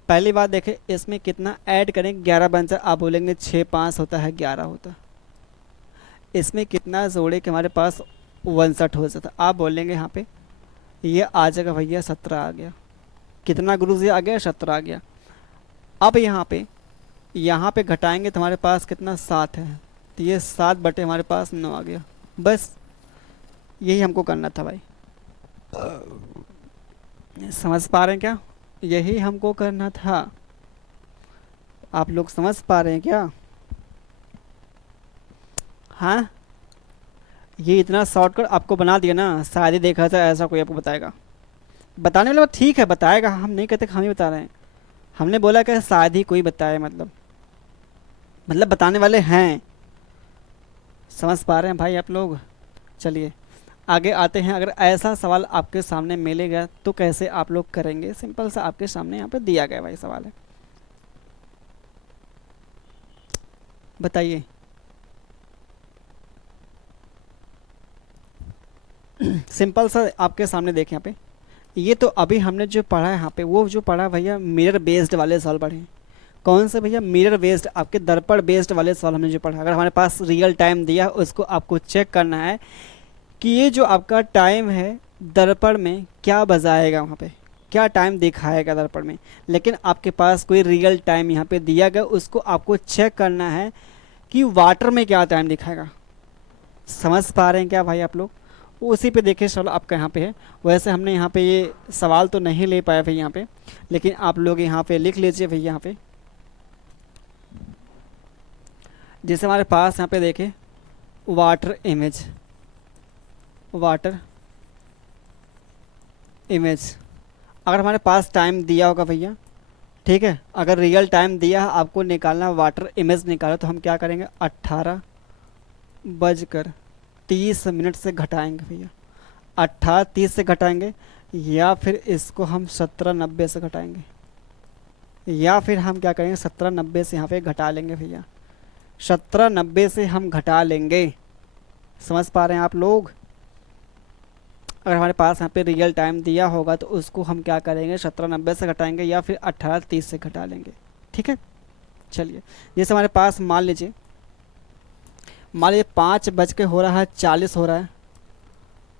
पहली बात देखें इसमें कितना ऐड करें, 11 बन जाए, आप बोलेंगे 6×5 होता है 11 होता है। इसमें कितना जोड़े कि हमारे पास 59 हो जाता, आप बोलेंगे यहाँ पे ये आ जाएगा भैया 17 आ गया। कितना गुरुजी आ गया, 17 आ गया। अब यहाँ पे घटाएंगे तो हमारे पास कितना 7 है, तो ये 7 बटे हमारे पास 9 आ गया। बस यही हमको करना था भाई, समझ पा रहे हैं क्या, यही हमको करना था। आप लोग समझ पा रहे हैं क्या, हाँ। ये इतना शॉर्टकट आपको बना दिया ना, शायद ही देखा था ऐसा कोई आपको बताएगा। बताने वाला ठीक है बताएगा, हम नहीं कहते हम ही बता रहे हैं, हमने बोला कि शायद ही कोई बताए, मतलब बताने वाले हैं। समझ पा रहे हैं भाई आप लोग। चलिए आगे आते हैं। अगर ऐसा सवाल आपके सामने मिलेगा तो कैसे आप लोग करेंगे, सिंपल सा आपके सामने यहाँ पे दिया गया भाई सवाल है, बताइए। सिंपल सा आपके सामने देखें यहाँ पे, ये तो अभी हमने जो पढ़ा है यहाँ पे, वो जो पढ़ा भैया मिरर बेस्ड वाले सवाल पढ़े। कौन से भैया, मिरर बेस्ड, आपके दर्पण बेस्ड वाले सवाल हमने जो पढ़ा। अगर हमारे पास रियल टाइम दिया उसको आपको चेक करना है कि ये जो आपका टाइम है दर्पण में क्या बजाएगा, वहाँ पे क्या टाइम दिखाएगा दर्पण में, लेकिन आपके पास कोई रियल टाइम यहाँ पे दिया गया, उसको आपको चेक करना है कि वाटर में क्या टाइम दिखाएगा। समझ पा रहे हैं क्या भाई आप लोग? उसी पे देखिए, चलो आपका यहाँ पे है। वैसे हमने यहाँ पे ये सवाल तो नहीं ले पाया भाई यहाँ पे, लेकिन आप लोग यहाँ पे लिख लीजिए भाई यहाँ पे। जैसे हमारे पास यहाँ पे देखें वाटर इमेज, वाटर इमेज, अगर हमारे पास टाइम दिया होगा भैया, ठीक है, अगर रियल टाइम दिया है आपको निकालना, वाटर इमेज निकाला, तो हम क्या करेंगे 18:30 से घटाएंगे भैया, 18:30 से घटाएंगे, या फिर इसको हम 17:90 से घटाएंगे, या फिर हम क्या करेंगे 17:90 से यहाँ पे घटा लेंगे भैया, 17:90 से हम घटा लेंगे। समझ पा रहे हैं आप लोग? अगर हमारे पास यहाँ पे रियल टाइम दिया होगा तो उसको हम क्या करेंगे 17:90 से घटाएंगे, या फिर 18:30 से घटा लेंगे। ठीक है, चलिए। जैसे हमारे पास मान लीजिए 5:40 हो रहा है,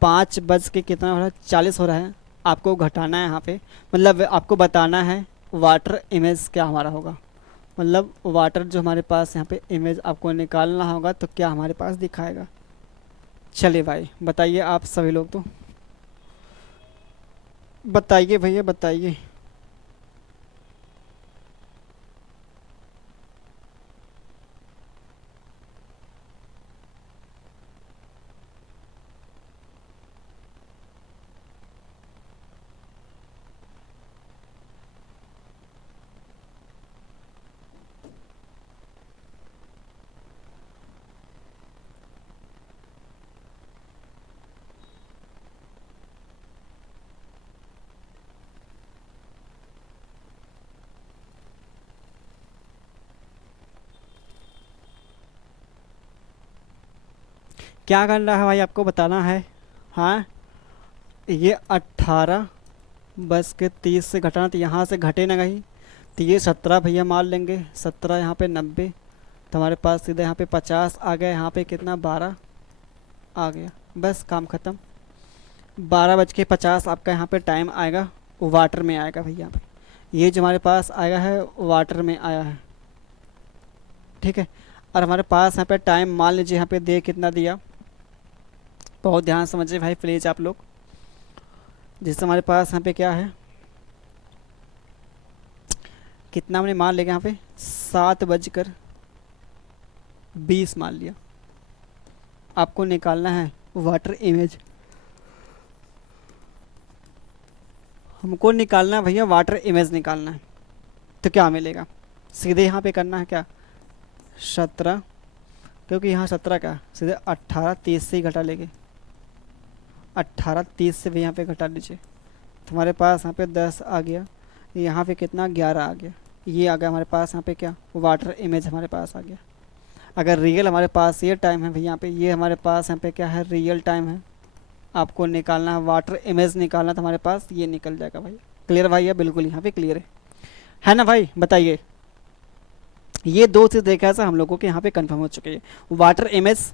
5 बज के कितना हो रहा है 40 हो रहा है, आपको घटाना है यहाँ पे, मतलब आपको बताना है वाटर इमेज क्या हमारा होगा, मतलब वाटर जो हमारे पास यहाँ पे इमेज आपको निकालना होगा तो क्या हमारे पास दिखाएगा। चलिए भाई बताइए, आप सभी लोग तो बताइए भैया, बताइए। क्या करना है भाई, आपको बताना है। हाँ, ये 18:30 से घटाना, तो यहाँ से घटे ना कहीं, तो ये 17 भैया मान लेंगे, 17 यहाँ पे 90, तो हमारे पास सीधे यहाँ पे 50 आ गया, यहाँ पे कितना 12 आ गया, बस काम ख़त्म। 12:50 आपका यहाँ पे टाइम आएगा, वाटर में आएगा भैया यहाँ पे, ये जो हमारे पास आया है वाटर में आया है। ठीक है, और हमारे पास यहाँ पे टाइम मान लीजिए यहाँ पे दे कितना दिया, बहुत ध्यान समझिए भाई प्लीज़ आप लोग। जैसे हमारे पास यहाँ पे क्या है, कितना हमने मान लिया यहाँ पे 7:20 मान लिया, आपको निकालना है वाटर इमेज, हमको निकालना है भैया वाटर इमेज निकालना है। तो क्या मिलेगा, सीधे यहाँ पे करना है क्या 17, क्योंकि यहाँ 17 का सीधे 18:30 से ही घटा लेंगे, 18:30 से भी यहाँ पे घटा लीजिए, तो हमारे पास यहाँ पे 10 आ गया, यहाँ पे कितना 11 आ गया, ये आ गया हमारे पास यहाँ पे क्या वाटर इमेज हमारे पास आ गया। अगर रियल हमारे पास ये टाइम है भैया यहाँ पे, ये हमारे पास यहाँ पे क्या है रियल टाइम है, आपको निकालना है वाटर इमेज निकालना, तो हमारे पास ये निकल जाएगा भाई। क्लियर भाई है, बिल्कुल यहाँ पे क्लियर है ना भाई? बताइए, ये दो चीज़ देखा था हम लोगों के यहाँ पे कंफर्म हो चुके हैं, वाटर इमेज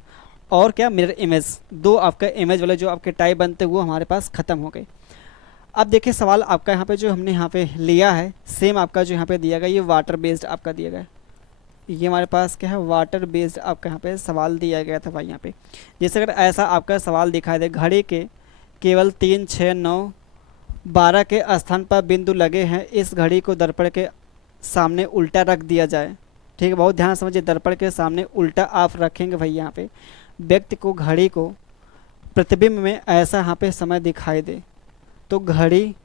और क्या मिरर इमेज, दो आपका इमेज वाले जो आपके टाइप बनते वो हमारे पास ख़त्म हो गए। अब देखिए सवाल आपका यहाँ पे जो हमने यहाँ पे लिया है, सेम आपका जो यहाँ पे दिया गया ये वाटर बेस्ड आपका दिया गया है, ये हमारे पास क्या है वाटर बेस्ड आपका यहाँ पे सवाल दिया गया था भाई। यहाँ पे जैसे अगर ऐसा आपका सवाल दिखाई दे, घड़ी के केवल 3, 6, 9, 12 के स्थान पर बिंदु लगे हैं, इस घड़ी को दर्पण के सामने उल्टा रख दिया जाए। ठीक है, बहुत ध्यान समझिए, दर्पण के सामने उल्टा आप रखेंगे भाई यहाँ पे, व्यक्ति को घड़ी को प्रतिबिंब में ऐसा यहाँ पे समय दिखाई दे, तो घड़ी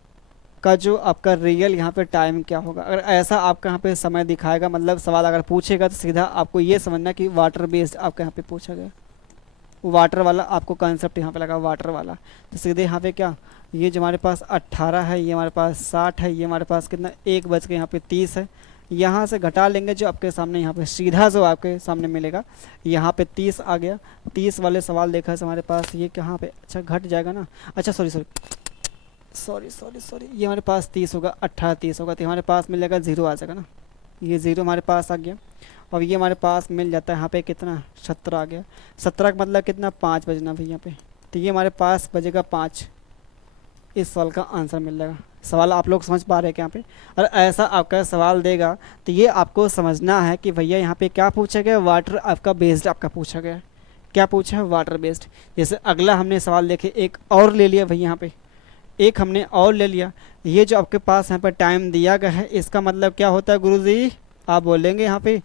का जो आपका रियल यहाँ पे टाइम क्या होगा। अगर ऐसा आपका यहाँ पे समय दिखाएगा, मतलब सवाल अगर पूछेगा तो सीधा आपको ये समझना कि वाटर बेस्ड आपका यहाँ पे पूछा गया, वाटर वाला आपको कॉन्सेप्ट यहाँ पे लगा वाटर वाला, तो सीधे यहाँ पे क्या ये जो हमारे पास 18 है, ये हमारे पास 60 है, ये हमारे पास कितना 1 बज के यहाँ पे 30 है, यहाँ से घटा लेंगे जो आपके सामने यहाँ पे सीधा जो आपके सामने मिलेगा, यहाँ पे 30 आ गया। 30 वाले सवाल देखा है हमारे पास, ये कहाँ पे अच्छा घट जाएगा ना, अच्छा सॉरी ये हमारे पास 30 होगा, 18:30 होगा, तो हमारे पास मिल जाएगा 0 आ जाएगा ना, ये 0 हमारे पास आ गया। और ये हमारे पास मिल जाता है यहाँ पे कितना 17 आ गया, 17 का मतलब कितना 5 बजना भाई यहाँ पे तो ये हमारे पास बचेगा 5। इस सवाल का आंसर मिल जाएगा। सवाल आप लोग समझ पा रहे हैं क्या यहाँ पे? और ऐसा आपका सवाल देगा तो ये आपको समझना है कि भैया यहाँ पे क्या पूछा गया, वाटर आपका बेस्ड आपका पूछा गया है। क्या पूछा है? Water based. जैसे अगला हमने सवाल देखे, एक और ले लिया भैया यहाँ पे, एक हमने और ले लिया। ये जो आपके पास यहाँ पर टाइम दिया गया है, इसका मतलब क्या होता है गुरुजी? आप बोलेंगे यहाँ पे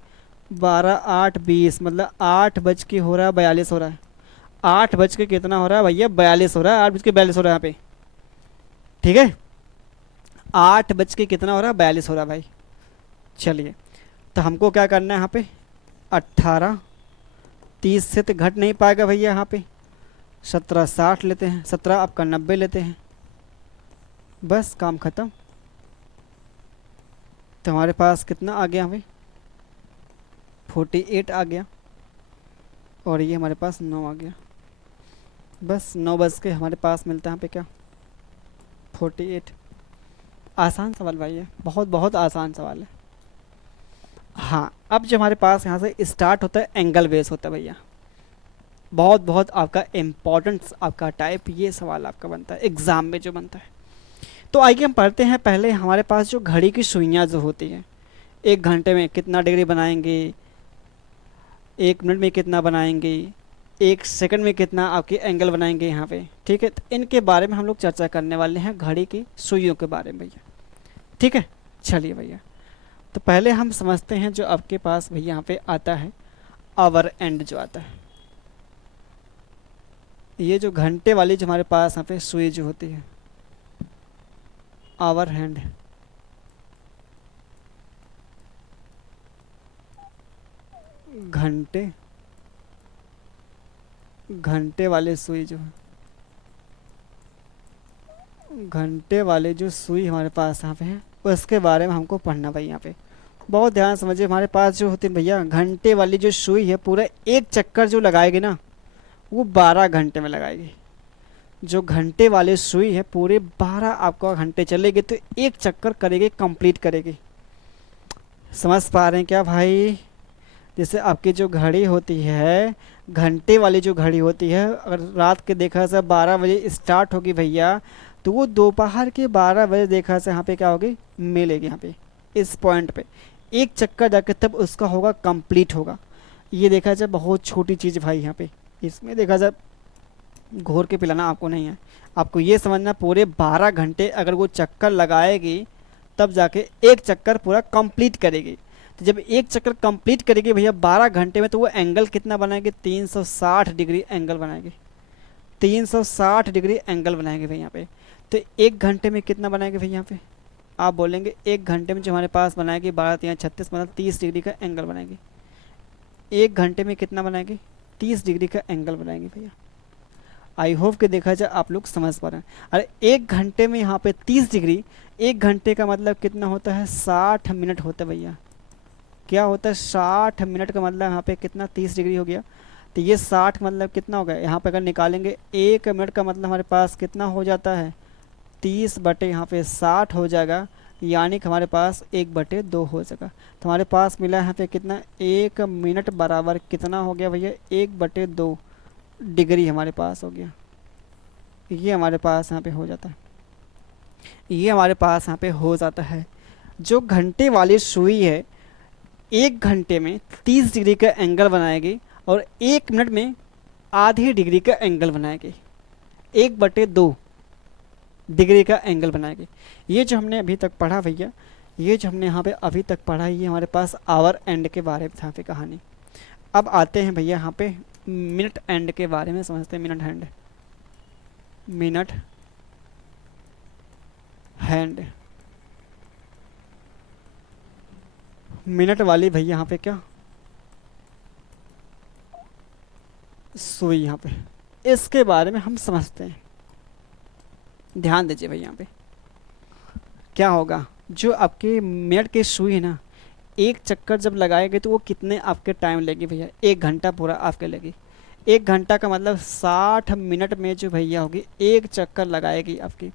12 8 20, मतलब 8 बज के हो रहा है 42 हो रहा है। 8 बज के कितना हो रहा है भैया? 42 हो रहा है। 8 बज के 42 हो रहा है यहाँ पे, ठीक है। 8 बज के कितना हो रहा है? 42 हो रहा है भाई। चलिए, तो हमको क्या करना है यहाँ पे? 18 30 से तो घट नहीं पाएगा भैया यहाँ पे। 17 60 लेते हैं, 17 आपका 90 लेते हैं, बस काम ख़त्म। तो हमारे पास कितना आ गया हमें? 48 आ गया। और ये हमारे पास 9 आ गया। बस 9 बज के हमारे पास मिलता है यहाँ पे क्या? 48। आसान सवाल भाई है, बहुत बहुत आसान सवाल है। हाँ, अब जो हमारे पास यहाँ से स्टार्ट होता है एंगल बेस होता है भैया। बहुत बहुत आपका इम्पोर्टेंट आपका टाइप ये सवाल आपका बनता है एग्ज़ाम में जो बनता है। तो आइए हम पढ़ते हैं। पहले हमारे पास जो घड़ी की सुइयाँ जो होती हैं, 1 घंटे में कितना डिग्री बनाएंगे, 1 मिनट में कितना बनाएंगे, 1 सेकंड में कितना आपके एंगल बनाएंगे यहाँ पे, ठीक है। तो इनके बारे में हम लोग चर्चा करने वाले हैं, घड़ी की सुइयों के बारे में भैया, ठीक है। चलिए भैया, तो पहले हम समझते हैं जो आपके पास भैया यहाँ पे आता है आवर एंड जो आता है। ये जो घंटे वाली जो हमारे पास यहाँ पे सुई जो होती है, आवर हैंड, घंटे घंटे वाले सुई जो है, घंटे वाले जो सुई हमारे पास यहाँ पे है, उसके बारे में हमको पढ़ना भाई। यहाँ पे बहुत ध्यान समझिए, हमारे पास जो होती है भैया घंटे वाली जो सुई है, पूरा एक चक्कर जो लगाएगी ना वो 12 घंटे में लगाएगी। जो घंटे वाले सुई है पूरे 12 आपका घंटे चलेगी, तो एक चक्कर करेगी, कंप्लीट करेगी। समझ पा रहे हैं क्या भाई? जैसे आपकी जो घड़ी होती है, घंटे वाली जो घड़ी होती है, अगर रात के देखा से 12 बजे स्टार्ट होगी भैया, तो वो दोपहर के 12 बजे देखा से यहाँ पे क्या होगी? मिलेगी यहाँ पे इस पॉइंट पे। एक चक्कर जाके तब उसका होगा कंप्लीट होगा। ये देखा जाए बहुत छोटी चीज़ भाई यहाँ पे, इसमें देखा जाए घोर के पिलाना आपको नहीं है। आपको ये समझना पूरे 12 घंटे अगर वो चक्कर लगाएगी तब जाके एक चक्कर पूरा कंप्लीट करेगी। तो जब एक चक्कर कंप्लीट करेगी भैया 12 घंटे में, तो वो एंगल कितना बनाएगी? 360 डिग्री एंगल बनाएगी। 360 डिग्री एंगल बनाएंगे भैया यहाँ पे। तो 1 घंटे में कितना बनाएंगे भैया यहाँ पे? आप बोलेंगे 1 घंटे में जो हमारे पास बनाएगी 12 3 36, मतलब 30 डिग्री का एंगल बनाएंगे। 1 घंटे में कितना बनाएंगे? 30 डिग्री का एंगल बनाएंगे भैया। आई होप कि देखा जाए आप लोग समझ पा रहे हैं। अरे 1 घंटे में यहाँ पे 30 डिग्री, 1 घंटे का मतलब कितना होता है? 60 मिनट होता है भैया। क्या होता है? 60 मिनट का मतलब यहाँ पे कितना? 30 डिग्री हो गया। तो ये 60 मतलब कितना हो गया? यहाँ पे अगर निकालेंगे 1 मिनट का मतलब हमारे पास कितना हो जाता है? 30 बटे यहाँ पे 60 हो जाएगा, यानी कि हमारे पास 1/2 हो जाएगा। तो हमारे पास मिला यहाँ पे कितना? 1 मिनट बराबर कितना हो गया भैया? 1/2 डिग्री हमारे पास हो गया। ये हमारे पास यहाँ पे हो जाता है, ये हमारे पास यहाँ पे हो जाता है। जो घंटे वाली सुई है 1 घंटे में 30 डिग्री का एंगल बनाएगी और 1 मिनट में आधी डिग्री का एंगल बनाएगी, 1/2 डिग्री का एंगल बनाएगी। ये जो हमने अभी तक पढ़ा भैया, ये जो हमने यहाँ पे अभी तक पढ़ा, ये हमारे पास आवर एंड के बारे में था पे कहानी। अब आते हैं भैया यहाँ पे मिनट एंड के बारे में समझते हैं। Minute hand, minute hand, minute वाली भैया यहाँ पे क्या? सुई यहाँ पे, इसके बारे में हम समझते हैं। ध्यान दीजिए भैया यहाँ पे क्या होगा। जो आपके मिनट की सुई है ना, एक चक्कर जब लगाएंगे तो वो कितने आपके टाइम लेगी भैया? 1 घंटा पूरा आपके लेगी। 1 घंटा का मतलब 60 मिनट में जो भैया होगी एक चक्कर लगाएगी आपकी,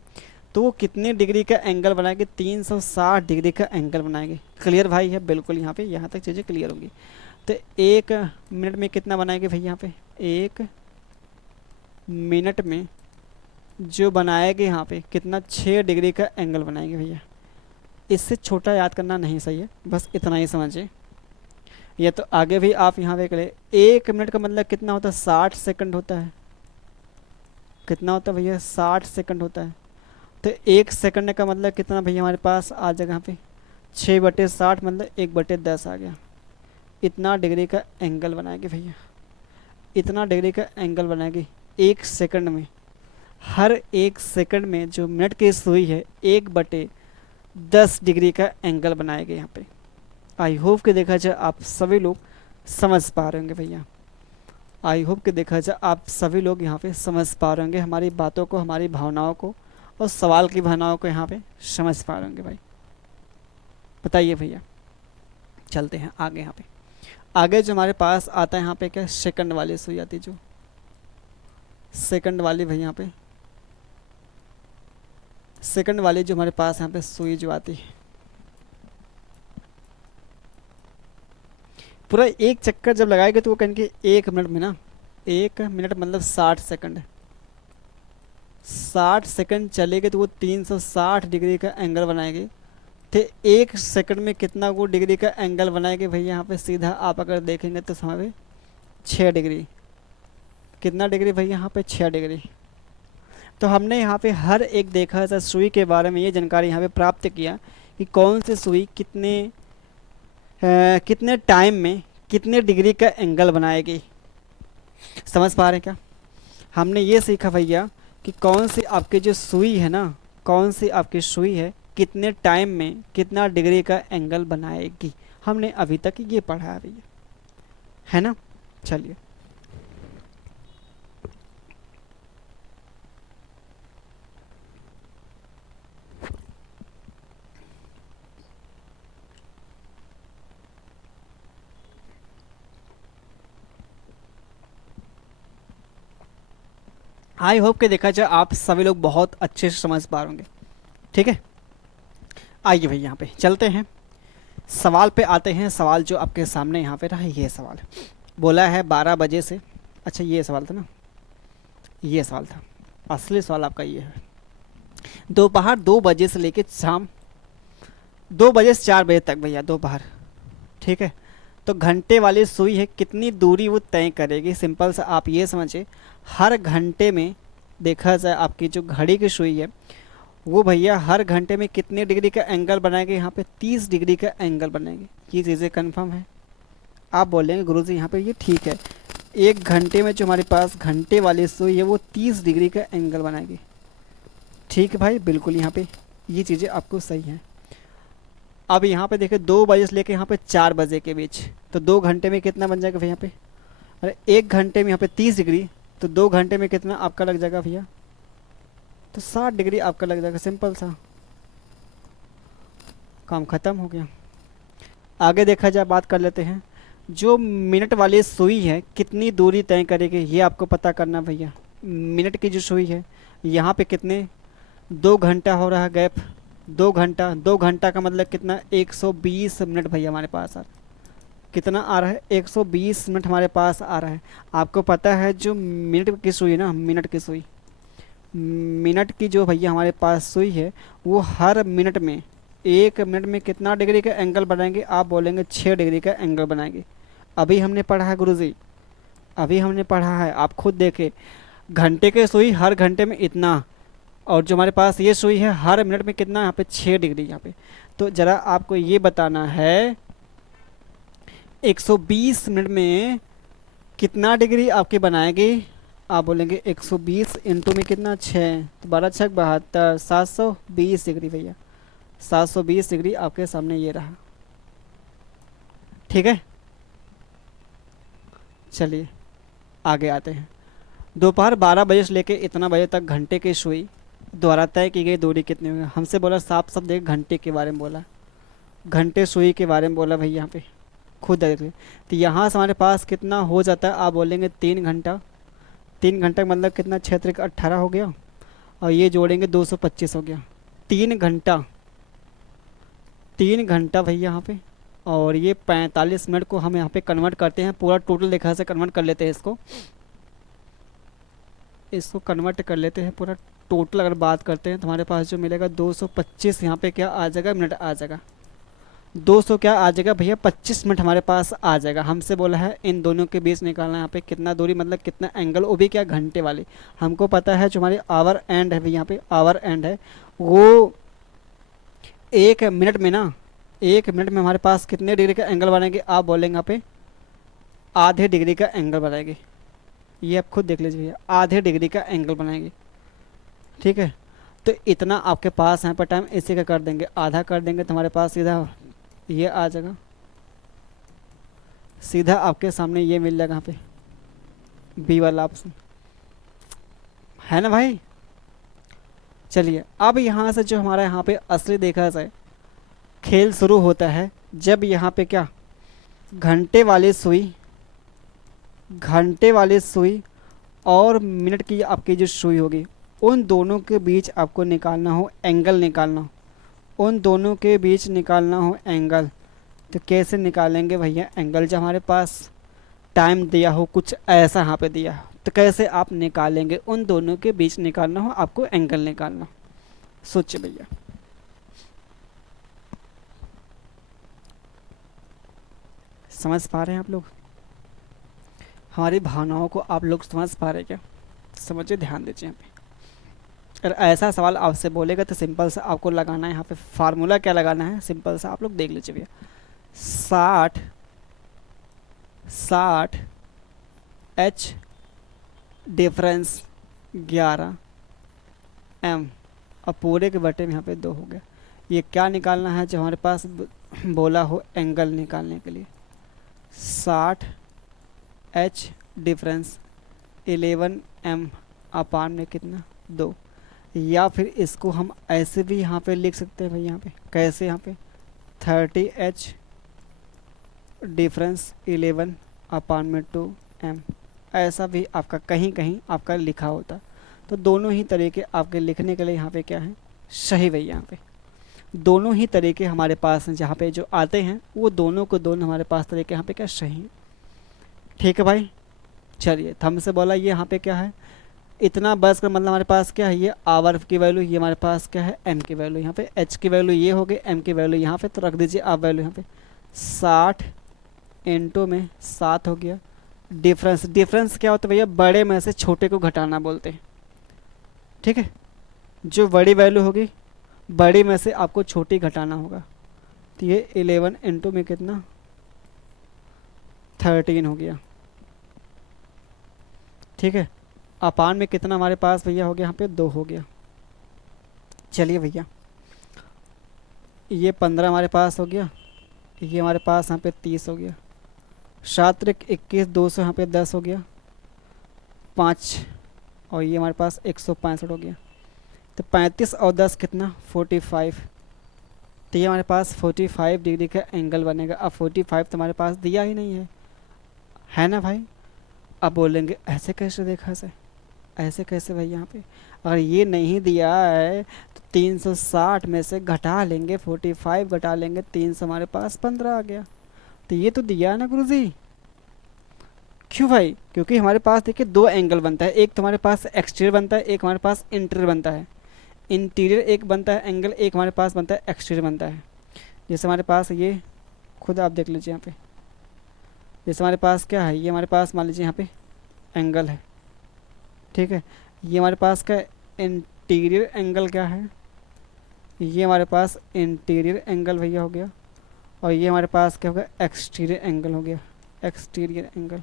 तो वो कितने डिग्री का एंगल बनाएगी? 360 डिग्री का एंगल बनाएगी। क्लियर भाई है? बिल्कुल यहाँ पे यहाँ तक चीज़ें क्लियर होंगी। तो 1 मिनट में कितना बनाएगी भैया यहाँ पे? 1 मिनट में जो बनाएगी यहाँ पे कितना 6 डिग्री का एंगल बनाएगी भैया। इससे छोटा याद करना नहीं सही है, बस इतना ही समझिए। ये तो आगे भी आप यहाँ पे करें। 1 मिनट का मतलब कितना होता है, 60 सेकंड होता है। कितना होता है भैया, 60 सेकंड होता है। तो 1 सेकंड का मतलब कितना भैया हमारे पास आ जाएगा यहाँ पे 6/60 मतलब 1/10 आ गया। इतना डिग्री का एंगल बनाएगी भैया, इतना डिग्री का एंगल बनाएगी 1 सेकंड में। हर 1 सेकंड में जो मिनट की सुई है 1/10 डिग्री का एंगल बनाएगी यहाँ पे। आई होप कि देखा जाए आप सभी लोग समझ पा रहे होंगे भैया। आई होप कि देखा जाए आप सभी लोग यहाँ पे समझ पा रहे होंगे हमारी बातों को, हमारी भावनाओं को और सवाल की भावनाओं को यहाँ पे समझ पा रहे होंगे भाई। बताइए भैया, चलते हैं आगे। यहाँ पे आगे जो हमारे पास आता है यहाँ पे क्या, सेकंड वाली सुई आती है, जो सेकंड वाली भैया यहाँ पे सेकंड वाली जो हमारे पास यहाँ पे सुई जो आती है, पूरा एक चक्कर जब लगाएंगे तो वो कहेंगे 1 मिनट में ना, 1 मिनट मतलब 60 सेकंड, 60 सेकंड चलेगी तो वो 360 डिग्री का एंगल बनाएगी। तो 1 सेकंड में कितना वो डिग्री का एंगल बनाएगी भैया यहाँ पे सीधा आप अगर देखेंगे तो हमारे 6 डिग्री। कितना डिग्री भैया यहाँ पे, 6 डिग्री। तो हमने यहाँ पे हर एक देखा था सुई के बारे में, ये जानकारी यहाँ पे प्राप्त किया कि कौन सी सुई कितने टाइम में कितने डिग्री का एंगल बनाएगी। समझ पा रहे हैं क्या? हमने ये सीखा भैया कि कौन सी आपकी जो सुई है ना, कौन सी आपकी सुई है कितने टाइम में कितना डिग्री का एंगल बनाएगी। हमने अभी तक ये पढ़ा है भैया, है ना। चलिए आई होप के देखा जाए आप सभी लोग बहुत अच्छे से समझ पा रहे होंगे। ठीक है, आइए भैया यहाँ पे चलते हैं, सवाल पे आते हैं। सवाल जो आपके सामने यहाँ पे रहा, ये सवाल बोला है 12 बजे से। अच्छा ये सवाल था ना, ये सवाल था, असली सवाल आपका ये है। दोपहर 2 बजे से लेके शाम 2 बजे से 4 बजे तक भैया, दोपहर। ठीक है, तो घंटे वाली सुई है कितनी दूरी वो तय करेगी। सिंपल सा आप ये समझिए, हर घंटे में देखा जाए आपकी जो घड़ी की सुई है वो भैया हर घंटे में कितने डिग्री का एंगल बनाएगी, यहाँ पे 30 डिग्री का एंगल बनाएगी। ये चीज़ें कंफर्म है। आप बोलेंगे गुरुजी यहाँ पे ये ठीक है, 1 घंटे में जो हमारे पास घंटे वाली सुई है वो 30 डिग्री का एंगल बनाएगी। ठीक है भाई, बिल्कुल यहाँ पे ये चीज़ें आपको सही हैं। अब यहाँ पे देखिए 2 बजे से लेकर यहाँ पे 4 बजे के बीच, तो 2 घंटे में कितना बन जाएगा भैया यहाँ पे, अरे 1 घंटे में यहाँ पे 30 डिग्री, तो 2 घंटे में कितना आपका लग जाएगा भैया, तो 60 डिग्री आपका लग जाएगा। सिंपल सा काम ख़त्म हो गया। आगे देखा जाए, बात कर लेते हैं। जो मिनट वाली सुई है कितनी दूरी तय करेगी, ये आपको पता करना भैया। मिनट की जो सुई है यहाँ पे कितने 2 घंटा हो रहा है गैप, 2 घंटा, 2 घंटा का मतलब कितना 120 मिनट भैया हमारे पास आ रहा है। कितना आ रहा है, 120 मिनट हमारे पास आ रहा है। आपको पता है जो मिनट की सुई ना, मिनट की सुई, मिनट की जो भैया हमारे पास सुई है वो हर मिनट में 1 मिनट में कितना डिग्री का एंगल बनाएंगे, आप बोलेंगे 6 डिग्री का एंगल बनाएंगे। अभी हमने पढ़ा है गुरुजी, अभी हमने पढ़ा है, आप खुद देखें। घंटे के सुई हर घंटे में इतना, और जो हमारे पास ये सुई है हर मिनट में कितना, यहाँ पे 6 डिग्री यहाँ पे। तो ज़रा आपको ये बताना है 120 मिनट में कितना डिग्री आपके बनाएगी। आप बोलेंगे 120 इंटू में कितना 6, तो 12 6 72, 720 डिग्री भैया, 720 डिग्री आपके सामने ये रहा। ठीक है, चलिए आगे आते हैं। दोपहर 12 बजे से लेके इतना बजे तक घंटे की सुई द्वारा तय की गई दूरी कितनी होगी। हमसे बोला साफ साफ देख, घंटे के बारे में बोला, घंटे सुई के बारे में बोला भैया यहाँ पे, खुद देख लें। तो यहाँ से हमारे पास कितना हो जाता है, आप बोलेंगे 3 घंटा। 3 घंटा का मतलब कितना, 6 3 18 हो गया, और ये जोड़ेंगे 225 हो गया। 3 घंटा, 3 घंटा भैया यहाँ पे, और ये 45 मिनट को हम यहाँ पे कन्वर्ट करते हैं, पूरा टोटल देखा से कन्वर्ट कर लेते हैं इसको। इसको कन्वर्ट कर लेते हैं पूरा। टोटल अगर बात करते हैं तो हमारे पास जो मिलेगा 225 यहाँ पे क्या आ जाएगा, मिनट आ जाएगा। 200 क्या आ जाएगा भैया, 25 मिनट हमारे पास आ जाएगा। हमसे बोला है इन दोनों के बीच निकालना है यहाँ पे कितना दूरी, मतलब कितना एंगल, वो भी क्या घंटे वाली। हमको पता है जो हमारी आवर एंड है, यहाँ पे आवर एंड है वो 1 मिनट में ना, 1 मिनट में हमारे पास कितने डिग्री का एंगल बनाएंगे, आप बोलेंगे यहाँ पे आधे डिग्री का एंगल बनाएंगे। ये आप खुद देख लीजिए भैया, आधे डिग्री का एंगल बनाएंगे। ठीक है, तो इतना आपके पास यहाँ पर टाइम, इसी का कर देंगे आधा, कर देंगे तो हमारे पास सीधा ये आ जाएगा, सीधा आपके सामने ये मिल जाएगा यहाँ पे बी वाला ऑप्शन, है ना भाई। चलिए अब यहाँ से जो हमारा यहाँ पे असली देखा जाए खेल शुरू होता है जब यहाँ पे क्या घंटे वाली सुई, घंटे वाली सुई और मिनट की आपकी जो सुई होगी, उन दोनों के बीच आपको निकालना हो एंगल, निकालना हो उन दोनों के बीच निकालना हो एंगल। तो कैसे निकालेंगे भैया एंगल, जब हमारे पास टाइम दिया हो कुछ ऐसा यहाँ पे दिया हो, तो कैसे आप निकालेंगे, उन दोनों के बीच निकालना हो आपको एंगल निकालना। सोचिए भैया, समझ पा रहे हैं आप लोग, हमारी भावनाओं को आप लोग समझ पा रहे हैं क्या, समझिए, ध्यान दीजिए यहाँ पे। अगर ऐसा सवाल आपसे बोलेगा तो सिंपल सा आपको लगाना है यहाँ पे फार्मूला, क्या लगाना है सिंपल सा आप लोग देख लीजिए भैया। 60 एच डिफरेंस 11 एम, और पूरे के बटे में यहाँ पे 2 हो गया। ये क्या निकालना है जो हमारे पास बोला हो एंगल निकालने के लिए। 60 एच डिफरेंस 11 एम अपान में कितना 2, या फिर इसको हम ऐसे भी यहाँ पे लिख सकते हैं भाई, यहाँ पे कैसे, यहाँ पे 30 एच डिफरेंस 11 अपान में 2 एम, ऐसा भी आपका कहीं कहीं आपका लिखा होता। तो दोनों ही तरीके आपके लिखने के लिए यहाँ पे क्या है सही भैया, यहाँ पे दोनों ही तरीके हमारे पास जहाँ पे जो आते हैं वो दोनों को दोनों हमारे पास तरीके यहाँ पे क्या सही हैं। ठीक है भाई, चलिए हमसे बोला ये यहाँ पे क्या है इतना, बस का मतलब हमारे पास क्या है, ये आवर की वैल्यू, ये हमारे पास क्या है एम की वैल्यू, यहाँ पे एच की वैल्यू ये हो गई, एम की वैल्यू यहाँ पे, तो रख दीजिए आप वैल्यू यहाँ पे 60 इंटू में 7 हो गया। डिफरेंस, डिफरेंस क्या होता है भैया, बड़े में से छोटे को घटाना बोलते हैं। ठीक है, जो बड़ी वैल्यू होगी बड़ी में से आपको छोटी घटाना होगा। तो ये 11 इंटू में कितना 13 हो गया। ठीक है, अपान में कितना हमारे पास भैया हो गया, यहाँ पे 2 हो गया। चलिए भैया, ये 15 हमारे पास हो गया, ये हमारे पास यहाँ पे 30 हो गया, 7 21 200 यहाँ पे 10 हो गया 5, और ये हमारे पास 165 हो गया। तो 35 और 10 कितना 45, तो ये हमारे पास 45 डिग्री का एंगल बनेगा। अब 45 तो हमारे पास दिया ही नहीं है ना भाई। अब बोलेंगे ऐसे कैसे देखा से, ऐसे कैसे भाई, यहाँ पे अगर ये नहीं दिया है तो 360 में से घटा लेंगे 45 घटा लेंगे 300, हमारे पास 15 आ गया। तो ये तो दिया है ना गुरुजी। क्यों भाई, क्योंकि हमारे पास देखिए 2 एंगल बनता है, एक तो हमारे पास एक्सटीरियर बनता है, एक हमारे पास इंटीरियर बनता है। इंटीरियर एक बनता है एंगल, एक हमारे पास बनता है एक्सटीरियर बनता है। जैसे हमारे पास ये खुद आप देख लीजिए यहाँ पे, जैसे हमारे पास क्या है, ये हमारे पास मान लीजिए यहाँ पे एंगल है। ठीक है, ये हमारे पास क्या इंटीरियर एंगल क्या है, ये हमारे पास इंटीरियर एंगल भैया हो गया, और ये हमारे पास क्या हो गया एक्सटीरियर एंगल हो गया, एक्सटीरियर एंगल।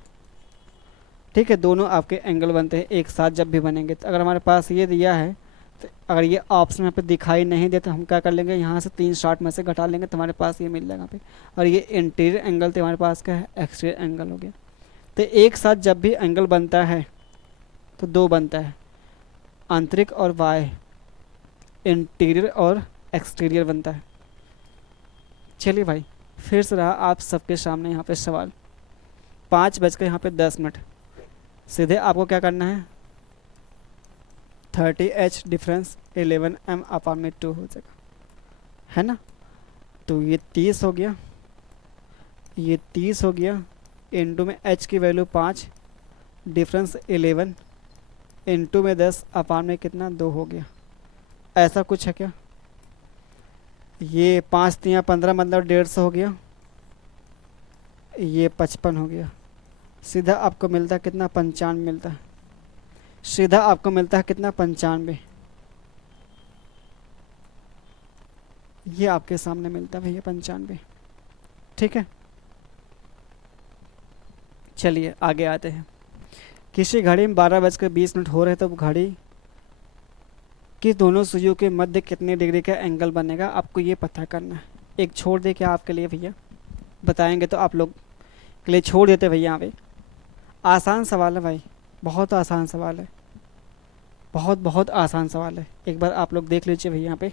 ठीक है, दोनों आपके एंगल बनते हैं एक साथ जब भी बनेंगे। तो अगर हमारे पास ये दिया है, तो अगर ये ऑप्शन यहाँ पे दिखाई नहीं दे तो हम क्या कर लेंगे, यहाँ से 360 में से घटा लेंगे तो हमारे पास ये मिल जाएगा यहाँ पे। और ये इंटीरियर एंगल तो हमारे पास क्या है एक्सटीरियर एंगल हो गया। तो एक साथ जब भी एंगल बनता है तो 2 बनता है, आंतरिक और बाह्य, इंटीरियर और एक्सटीरियर बनता है। चलिए भाई, फिर से रहा आप सबके सामने यहाँ पे सवाल। 5 यहाँ पे 10 मिनट, सीधे आपको क्या करना है 30 एच डिफरेंस 11 एम अपान में 2 हो जाएगा, है ना। तो ये 30 हो गया, ये 30 हो गया, इंटू में एच की वैल्यू 5, डिफरेंस 11 इंटू में 10 अपान में कितना 2 हो गया। ऐसा कुछ है क्या? ये 5 × 3 = 15 मतलब 150 हो गया। ये 55 हो गया। सीधा आपको मिलता है कितना? 95 मिलता है। सीधा आपको मिलता है कितना? 95। ये आपके सामने मिलता है भैया 95। ठीक है, चलिए आगे आते हैं। किसी घड़ी में 12:20 हो रहे तो घड़ी कि दोनों सुइयों के मध्य कितने डिग्री का एंगल बनेगा, आपको ये पता करना है। एक छोड़ दे क्या आपके लिए भैया? बताएंगे तो आप लोग के लिए छोड़ देते भैया यहाँ पे। आसान सवाल है भाई, बहुत आसान सवाल है, बहुत बहुत आसान सवाल है। एक बार आप लोग देख लीजिए भैया यहाँ पे।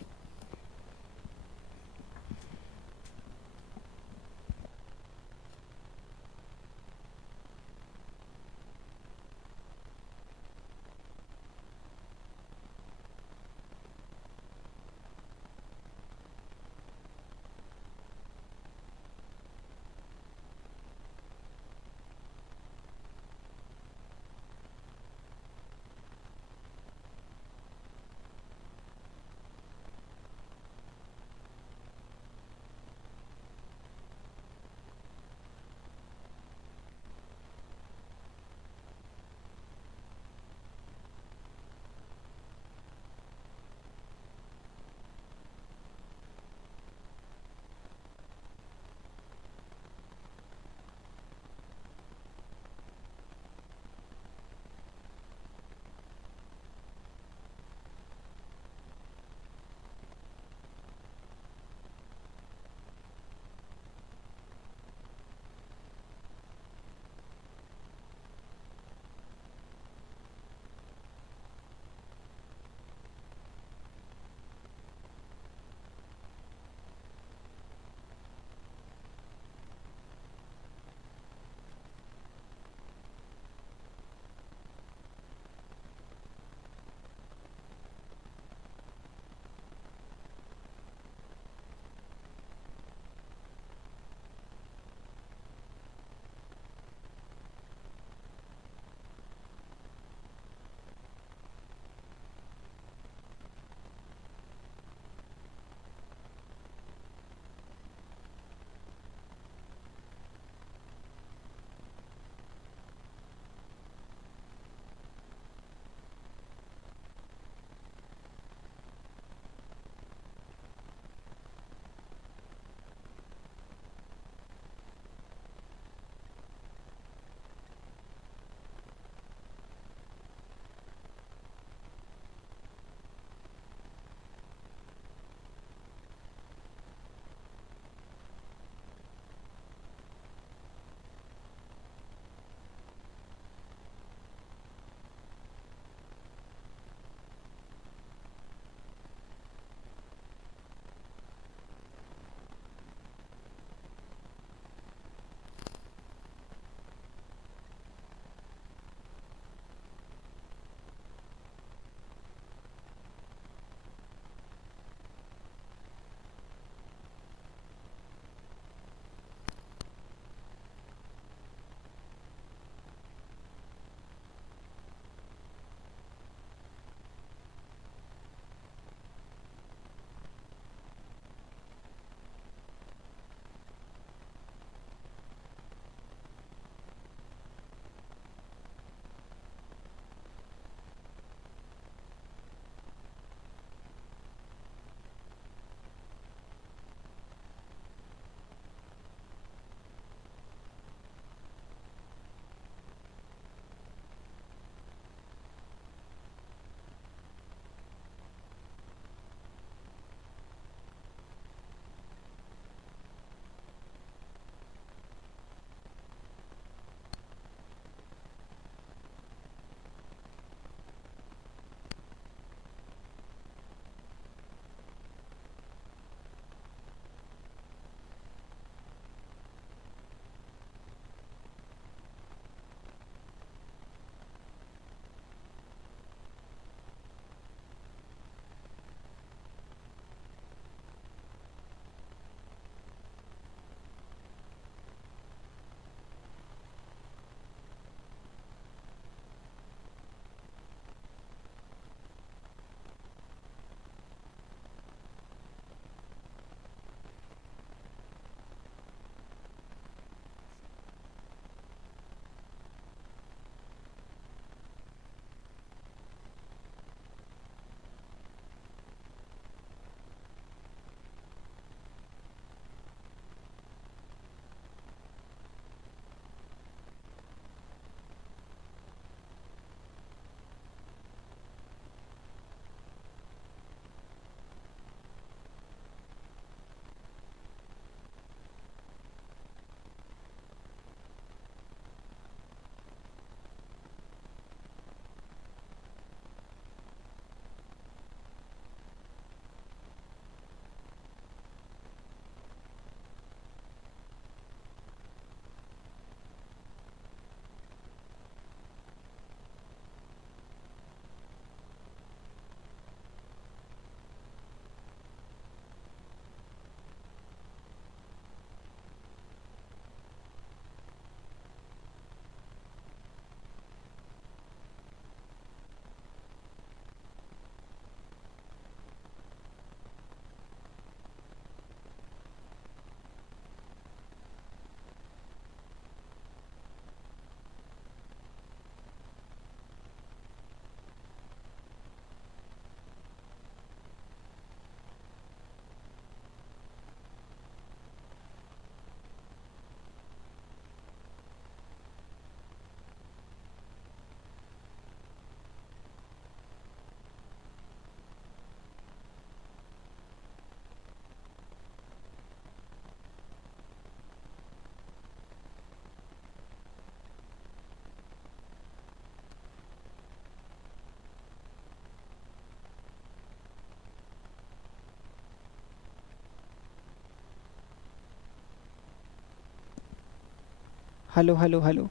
Hello hello hello.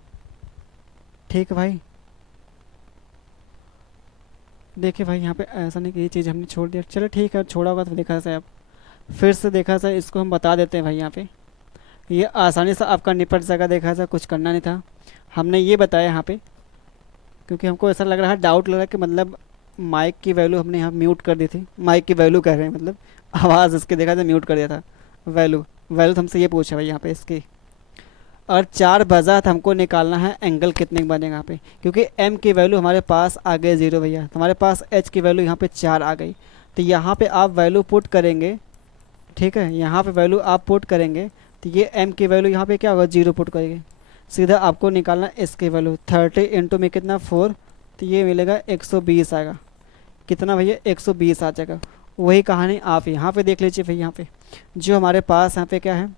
ठीक है भाई। देखिए भाई यहाँ पे ऐसा नहीं कि ये चीज़ हमने छोड़ दिया, चलो ठीक है, छोड़ा होगा तो देखा जाए। अब फिर से देखा जाए, इसको हम बता देते हैं भाई यहाँ पे। ये आसानी से आपका निपट जाएगा, देखा जाए कुछ करना नहीं था। हमने ये बताया यहाँ पे क्योंकि हमको ऐसा लग रहा है, डाउट लग रहा है कि मतलब माइक की वैल्यू हमने यहाँ म्यूट कर दी थी। माइक की वैल्यू कह रहे हैं, मतलब आवाज़ इसके देखा जाए म्यूट कर दिया था। वैल्यू वैल्यू तो हमसे ये पूछा भाई यहाँ पे इसकी। और चार बजा था, हमको निकालना है एंगल कितने का बनेगा यहाँ पे, क्योंकि एम की वैल्यू हमारे पास आ गई ज़ीरो भैया, तो हमारे पास एच की वैल्यू यहाँ पे चार आ गई। तो यहाँ पे आप वैल्यू पुट करेंगे, ठीक है, यहाँ पे वैल्यू आप पुट करेंगे तो ये एम की वैल्यू यहाँ पे क्या होगा, जीरो पुट करेंगे। सीधा आपको निकालना इसकी वैल्यू, 30 में कितना 4, तो ये मिलेगा 120 आएगा। कितना भैया, 120 आ जाएगा। वही कहानी आप यहाँ पे देख लीजिए भैया। यहाँ पे जो हमारे पास यहाँ पे क्या है,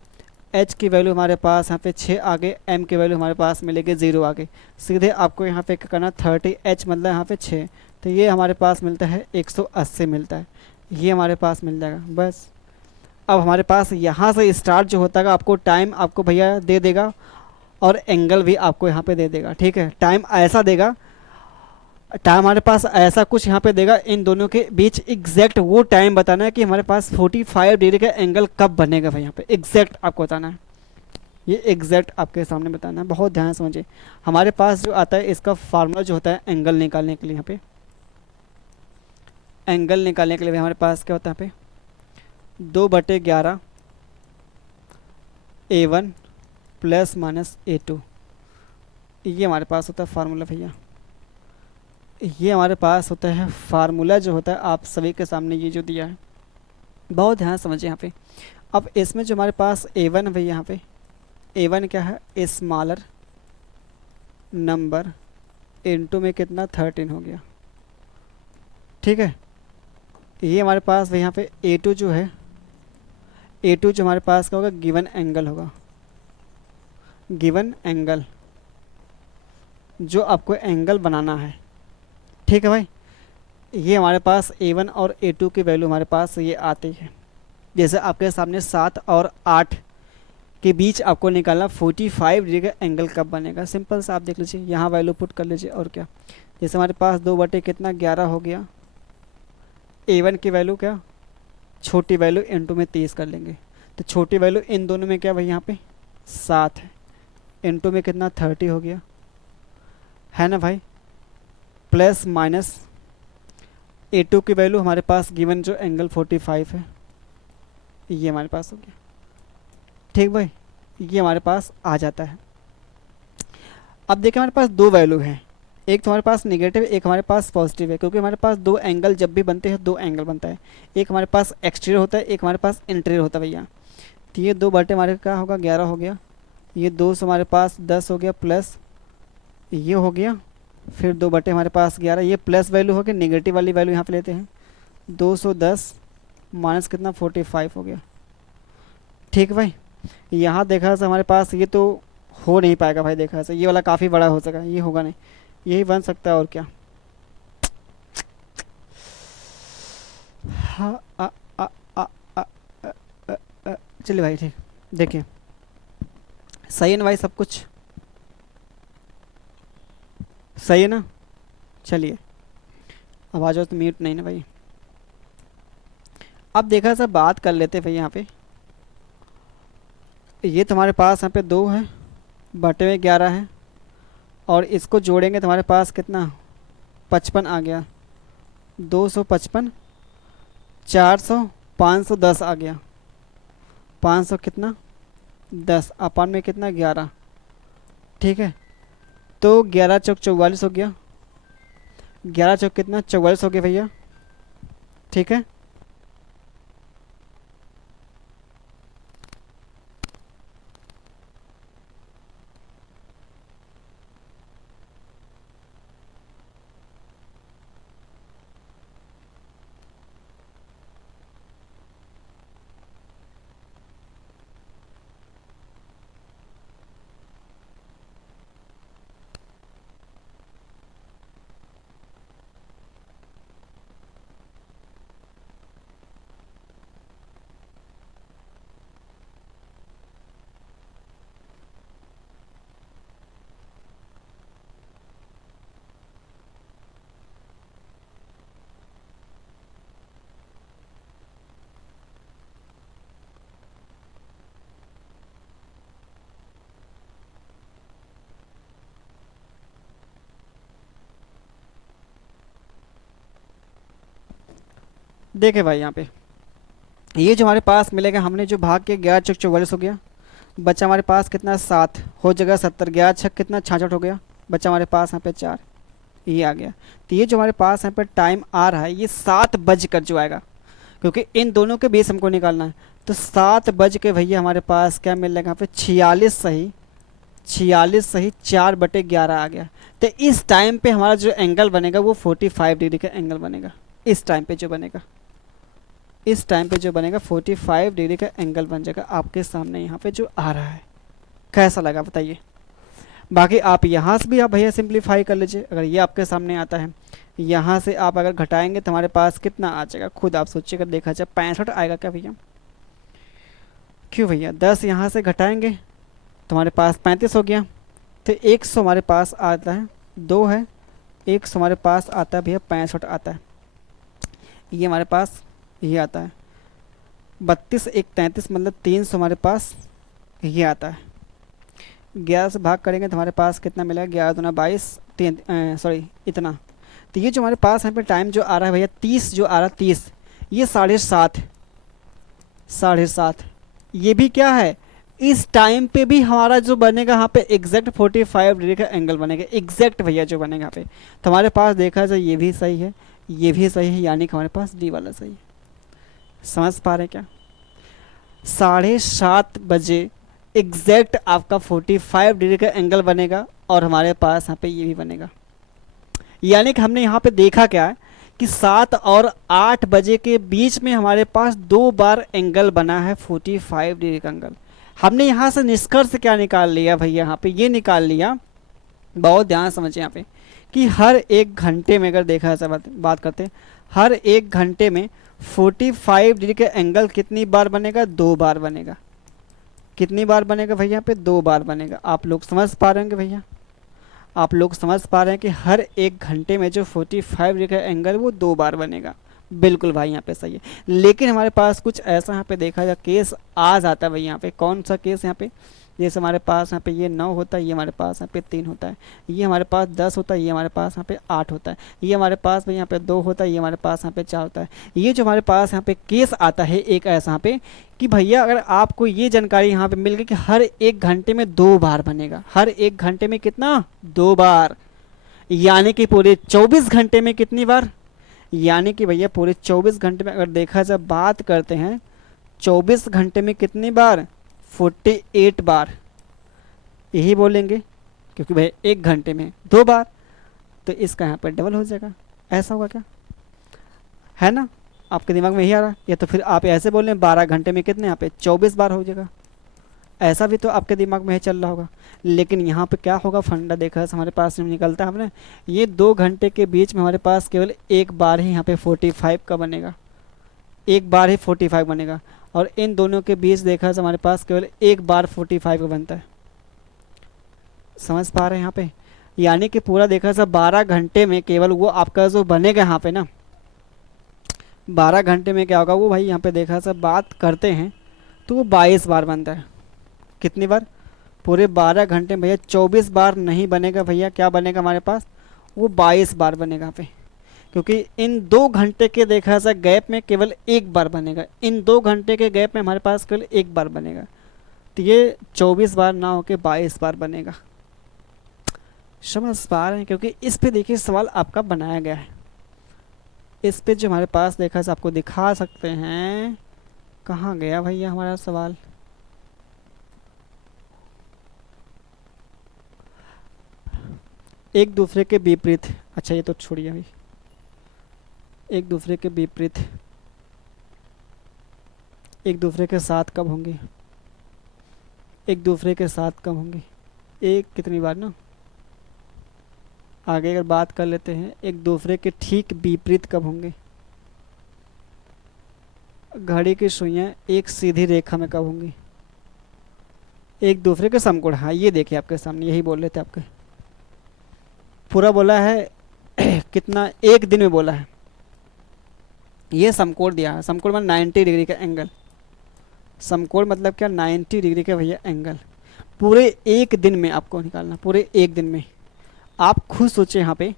एच की वैल्यू हमारे पास यहाँ पे 6 आगे, एम की वैल्यू हमारे पास मिलेगी 0 आगे। सीधे आपको यहाँ पे क्या करना, 30 एच मतलब यहाँ पे 6, तो ये हमारे पास मिलता है 180 मिलता है। ये हमारे पास मिल जाएगा बस। अब हमारे पास यहाँ से स्टार्ट जो होता है, आपको टाइम आपको भैया दे देगा और एंगल भी आपको यहाँ पे दे देगा। ठीक है, टाइम ऐसा देगा, टाइम हमारे पास ऐसा कुछ यहाँ पे देगा, इन दोनों के बीच एग्जैक्ट वो टाइम बताना है कि हमारे पास 45 डिग्री का एंगल कब बनेगा भाई, यहाँ पे एग्जैक्ट आपको बताना है। ये एग्जैक्ट आपके सामने बताना है, बहुत ध्यान से समझिए। हमारे पास जो आता है इसका फार्मूला जो होता है एंगल निकालने के लिए, यहाँ पे एंगल निकालने के लिए हमारे पास क्या होता है, यहाँ पे 2/11 A1 प्लस माइनस A2, ये हमारे पास होता है फार्मूला भैया। ये हमारे पास होता है फार्मूला जो होता है आप सभी के सामने ये जो दिया है, बहुत ध्यान समझिए यहाँ पे। अब इसमें जो हमारे पास A1 है भैया, यहाँ पे A1 क्या है, स्मॉलर नंबर इनटू में कितना 13 हो गया। ठीक है, ये हमारे पास यहाँ पे A2 जो है, A2 जो हमारे पास का होगा गिवन एंगल होगा, गिवन एंगल जो आपको एंगल बनाना है। ठीक है भाई, ये हमारे पास A1 और A2 की वैल्यू हमारे पास ये आती है। जैसे आपके सामने 7 और 8 के बीच आपको निकालना 45 डिग्री का एंगल कब बनेगा, सिंपल सा आप देख लीजिए, यहाँ वैल्यू पुट कर लीजिए और क्या। जैसे हमारे पास 2/11 हो गया, A1 की वैल्यू क्या, छोटी वैल्यू इंटू में 30 कर लेंगे, तो छोटी वैल्यू इन दोनों में क्या भाई, यहाँ पे 7 है, इंटू में कितना 30 हो गया, है ना भाई, प्लस माइनस A2 की वैल्यू हमारे पास गिवन जो एंगल 45 है, ये हमारे पास हो गया। ठीक भाई, ये हमारे पास आ जाता है। अब देखिए हमारे पास दो वैल्यू हैं, एक तो हमारे पास नेगेटिव, एक हमारे पास पॉजिटिव है, क्योंकि हमारे पास दो एंगल जब भी बनते हैं, दो एंगल बनता है, एक हमारे पास एक्सटीरियर होता है, एक हमारे पास इंटीरियर होता है भैया। तो ये 2/, हमारे क्या होगा 11 हो गया, ये 2 से हमारे पास 10 हो गया, प्लस ये हो गया, फिर 2/, हमारे पास 11, ये प्लस वैल्यू हो गया, नेगेटिव वाली वैल्यू यहाँ पे लेते हैं, 210 माइनस कितना 45 हो गया। ठीक भाई, यहाँ देखा से हमारे पास ये तो हो नहीं पाएगा भाई, देखा से ये वाला काफ़ी बड़ा हो सका, ये होगा नहीं, यही बन सकता है और क्या। हाँ आ, आ, आ, चलिए भाई ठीक, देखिए सही है ना भाई, सब कुछ सही है ना। चलिए अब आ जाओ, तो म्यूट नहीं ना भाई। अब देखा सर, बात कर लेते भाई यहाँ पे, ये तुम्हारे पास यहाँ पे 2 है, बटे में 11 है, और इसको जोड़ेंगे तो हमारे पास कितना 55 आ गया, 255, 400, 510 आ गया, 500 कितना 10 अपन में कितना 11। ठीक है, तो 11 चौक 44 हो गया, 11 चौक कितना 44 हो गया भैया। ठीक है, देखे भाई यहाँ पे ये जो हमारे पास मिलेगा, हमने जो भाग के 11 चौक 44 हो गया, बच्चा हमारे पास कितना 7 हो जाएगा 70, 11 छक कितना 66 हो गया, बच्चा हमारे पास यहाँ पे 4, ये आ गया। तो ये जो हमारे पास यहाँ पे टाइम आ रहा है ये 7 बज कर जो आएगा, क्योंकि इन दोनों के बीच हमको निकालना है। तो 7 बज के भैया हमारे पास क्या मिल जाएगा यहाँ पे 46 सही, 46 सही 4/11 आ गया। तो इस टाइम पे हमारा जो एंगल बनेगा वो 45 डिग्री का एंगल बनेगा। इस टाइम पे जो बनेगा, इस टाइम पे जो बनेगा 45 डिग्री का एंगल बन जाएगा आपके सामने यहाँ पे जो आ रहा है। कैसा लगा बताइए। बाकी आप यहाँ से भी आप भैया सिंप्लीफाई कर लीजिए। अगर ये आपके सामने आता है, यहाँ से आप अगर घटाएंगे तो हमारे पास कितना आ जाएगा, खुद आप सोचिएगा। देखा जाए 65 आएगा क्या भैया, क्यों भैया 10 यहाँ से घटाएंगे तो हमारे पास 35 हो गया। तो 100 हमारे पास आता है, 2 है, 100 हमारे पास आता है भैया 65 आता है। ये हमारे पास ये आता है 32 1 33 मतलब 300 हमारे पास ये आता है। 11 से भाग करेंगे तो हमारे पास कितना मिलेगा, 11 दूना 22, सॉरी इतना। तो ये जो हमारे पास यहाँ पे टाइम जो आ रहा है भैया 30 जो आ रहा है 30, ये 7.5 7.5 ये भी क्या है, इस टाइम पे भी हमारा जो बनेगा यहाँ पे एग्जैक्ट 45 डिग्री का एंगल बनेगा, एग्जैक्ट भैया जो बनेगा यहाँ पे। तो हमारे पास देखा जाए ये भी सही है, ये भी सही है, यानी कि हमारे पास डी वाला सही है। समझ पा रहे हैं क्या। 7:30 बजे एग्जैक्ट आपका 45 डिग्री का एंगल बनेगा और हमारे पास यहाँ पे ये भी बनेगा। यानी कि हमने यहाँ पे देखा क्या है कि 7 और 8 बजे के बीच में हमारे पास 2 बार एंगल बना है 45 डिग्री का एंगल। हमने यहाँ से निष्कर्ष क्या निकाल लिया भैया, यहाँ पे ये निकाल लिया, बहुत ध्यान समझिए यहाँ पे, कि हर 1 घंटे में अगर देखा जाए बात करते हैं, हर 1 घंटे में 45 डिग्री का एंगल कितनी बार बनेगा, 2 बार बनेगा। कितनी बार बनेगा भैया यहाँ पे, 2 बार बनेगा। आप लोग समझ पा रहे होंगे भैया, आप लोग समझ पा रहे हैं कि हर 1 घंटे में जो 45 डिग्री का एंगल वो 2 बार बनेगा। बिल्कुल भाई यहाँ पे सही है। लेकिन हमारे पास कुछ ऐसा यहाँ पे देखा जाए केस आ जाता है भाई। यहाँ पे कौन सा केस, यहाँ पे जैसे हमारे पास यहाँ पे ये 9 होता है, ये हमारे पास यहाँ पे 3 होता है, ये हमारे पास 10 होता है, ये हमारे पास यहाँ पे 8 होता है, ये हमारे पास भाई यहाँ पे 2 होता है, ये हमारे पास यहाँ पे 4 होता है। ये जो हमारे पास यहाँ पे केस आता है एक ऐसा यहाँ पे कि भैया अगर आपको ये जानकारी यहाँ पे मिल गई कि हर 1 घंटे में 2 बार बनेगा, हर 1 घंटे में कितना, 2 बार, यानी कि पूरे 24 घंटे में कितनी बार, यानी कि भैया पूरे 24 घंटे में अगर देखा जाए बात करते हैं 24 घंटे में कितनी बार, 48 बार, यही बोलेंगे, क्योंकि भाई 1 घंटे में 2 बार, तो इसका यहाँ पर डबल हो जाएगा। ऐसा होगा क्या, है ना, आपके दिमाग में यही आ रहा है। या तो फिर आप ऐसे बोलें 12 घंटे में कितने, यहाँ पे 24 बार हो जाएगा, ऐसा भी तो आपके दिमाग में ही चल रहा होगा। लेकिन यहाँ पे क्या होगा, फंडा देखा हमारे पास निकलता है हमने, ये 2 घंटे के बीच में हमारे पास केवल 1 बार ही यहाँ पे 45 का बनेगा, 1 बार ही 45 बनेगा। और इन दोनों के बीच देखा हमारे पास केवल 1 बार 45 का बनता है। समझ पा रहे हैं यहाँ पे, यानी कि पूरा देखा सब 12 घंटे में केवल वो आपका जो बनेगा यहाँ पे ना, 12 घंटे में क्या होगा वो भाई यहाँ पे देखा सब बात करते हैं तो वो 22 बार बनता है। कितनी बार, पूरे 12 घंटे में भैया 24 बार नहीं बनेगा भैया, क्या बनेगा हमारे पास, वो 22 बार बनेगा यहाँ पे, क्योंकि इन 2 घंटे के देखा जाए गैप में केवल 1 बार बनेगा, इन 2 घंटे के गैप में हमारे पास केवल 1 बार बनेगा। तो ये 24 बार ना होके 22 बार बनेगा। समझ पा रहे हैं, क्योंकि इस पे देखिए सवाल आपका बनाया गया है। इस पे जो हमारे पास देखा जाए आपको दिखा सकते हैं, कहाँ गया भैया हमारा सवाल, एक दूसरे के विपरीत, अच्छा ये तो छोड़िए भाई, एक दूसरे के विपरीत एक दूसरे के साथ कब होंगे, एक दूसरे के साथ कब होंगे, एक कितनी बार ना, आगे अगर बात कर लेते हैं एक दूसरे के ठीक विपरीत कब होंगे, घड़ी की सुइयां एक सीधी रेखा में कब होंगी, एक दूसरे के समकोण। हाँ ये देखिए आपके सामने यही बोल रहे थे, आपके पूरा बोला है कितना, 1 दिन में बोला है, ये समकोण दिया है। समकोण मतलब 90 डिग्री का एंगल, समकोण मतलब क्या, 90 डिग्री का भैया एंगल, पूरे 1 दिन में आपको निकालना, पूरे 1 दिन में। आप खुद सोचे यहाँ पे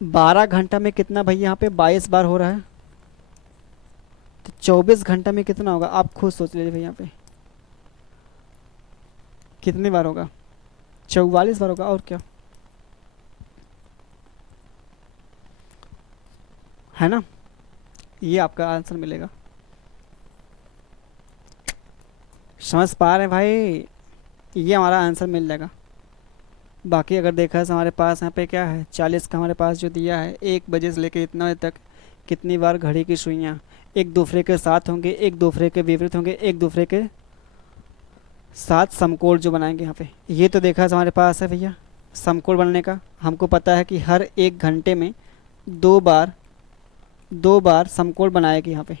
12 घंटा में कितना भैया यहाँ पे 22 बार हो रहा है, तो 24 घंटा में कितना होगा आप खुद सोच लीजिए भाई यहाँ पे कितनी बार होगा, 44 बार होगा और क्या, है ना। ये आपका आंसर मिलेगा। समझ पा रहे हैं भाई, ये हमारा आंसर मिल जाएगा। बाकी अगर देखा जाए हमारे पास यहाँ पे क्या है 40 का हमारे पास जो दिया है 1 बजे से लेकर इतना बजे तक कितनी बार घड़ी की सुइयाँ एक दूसरे के साथ होंगे, एक दूसरे के विपरीत होंगे, एक दूसरे के साथ समकोण जो बनाएंगे यहाँ पे। ये तो देखा हमारे पास है भैया समकोण बनने का। हमको पता है कि हर 1 घंटे में 2 बार समकोण बनाएगी यहाँ पे,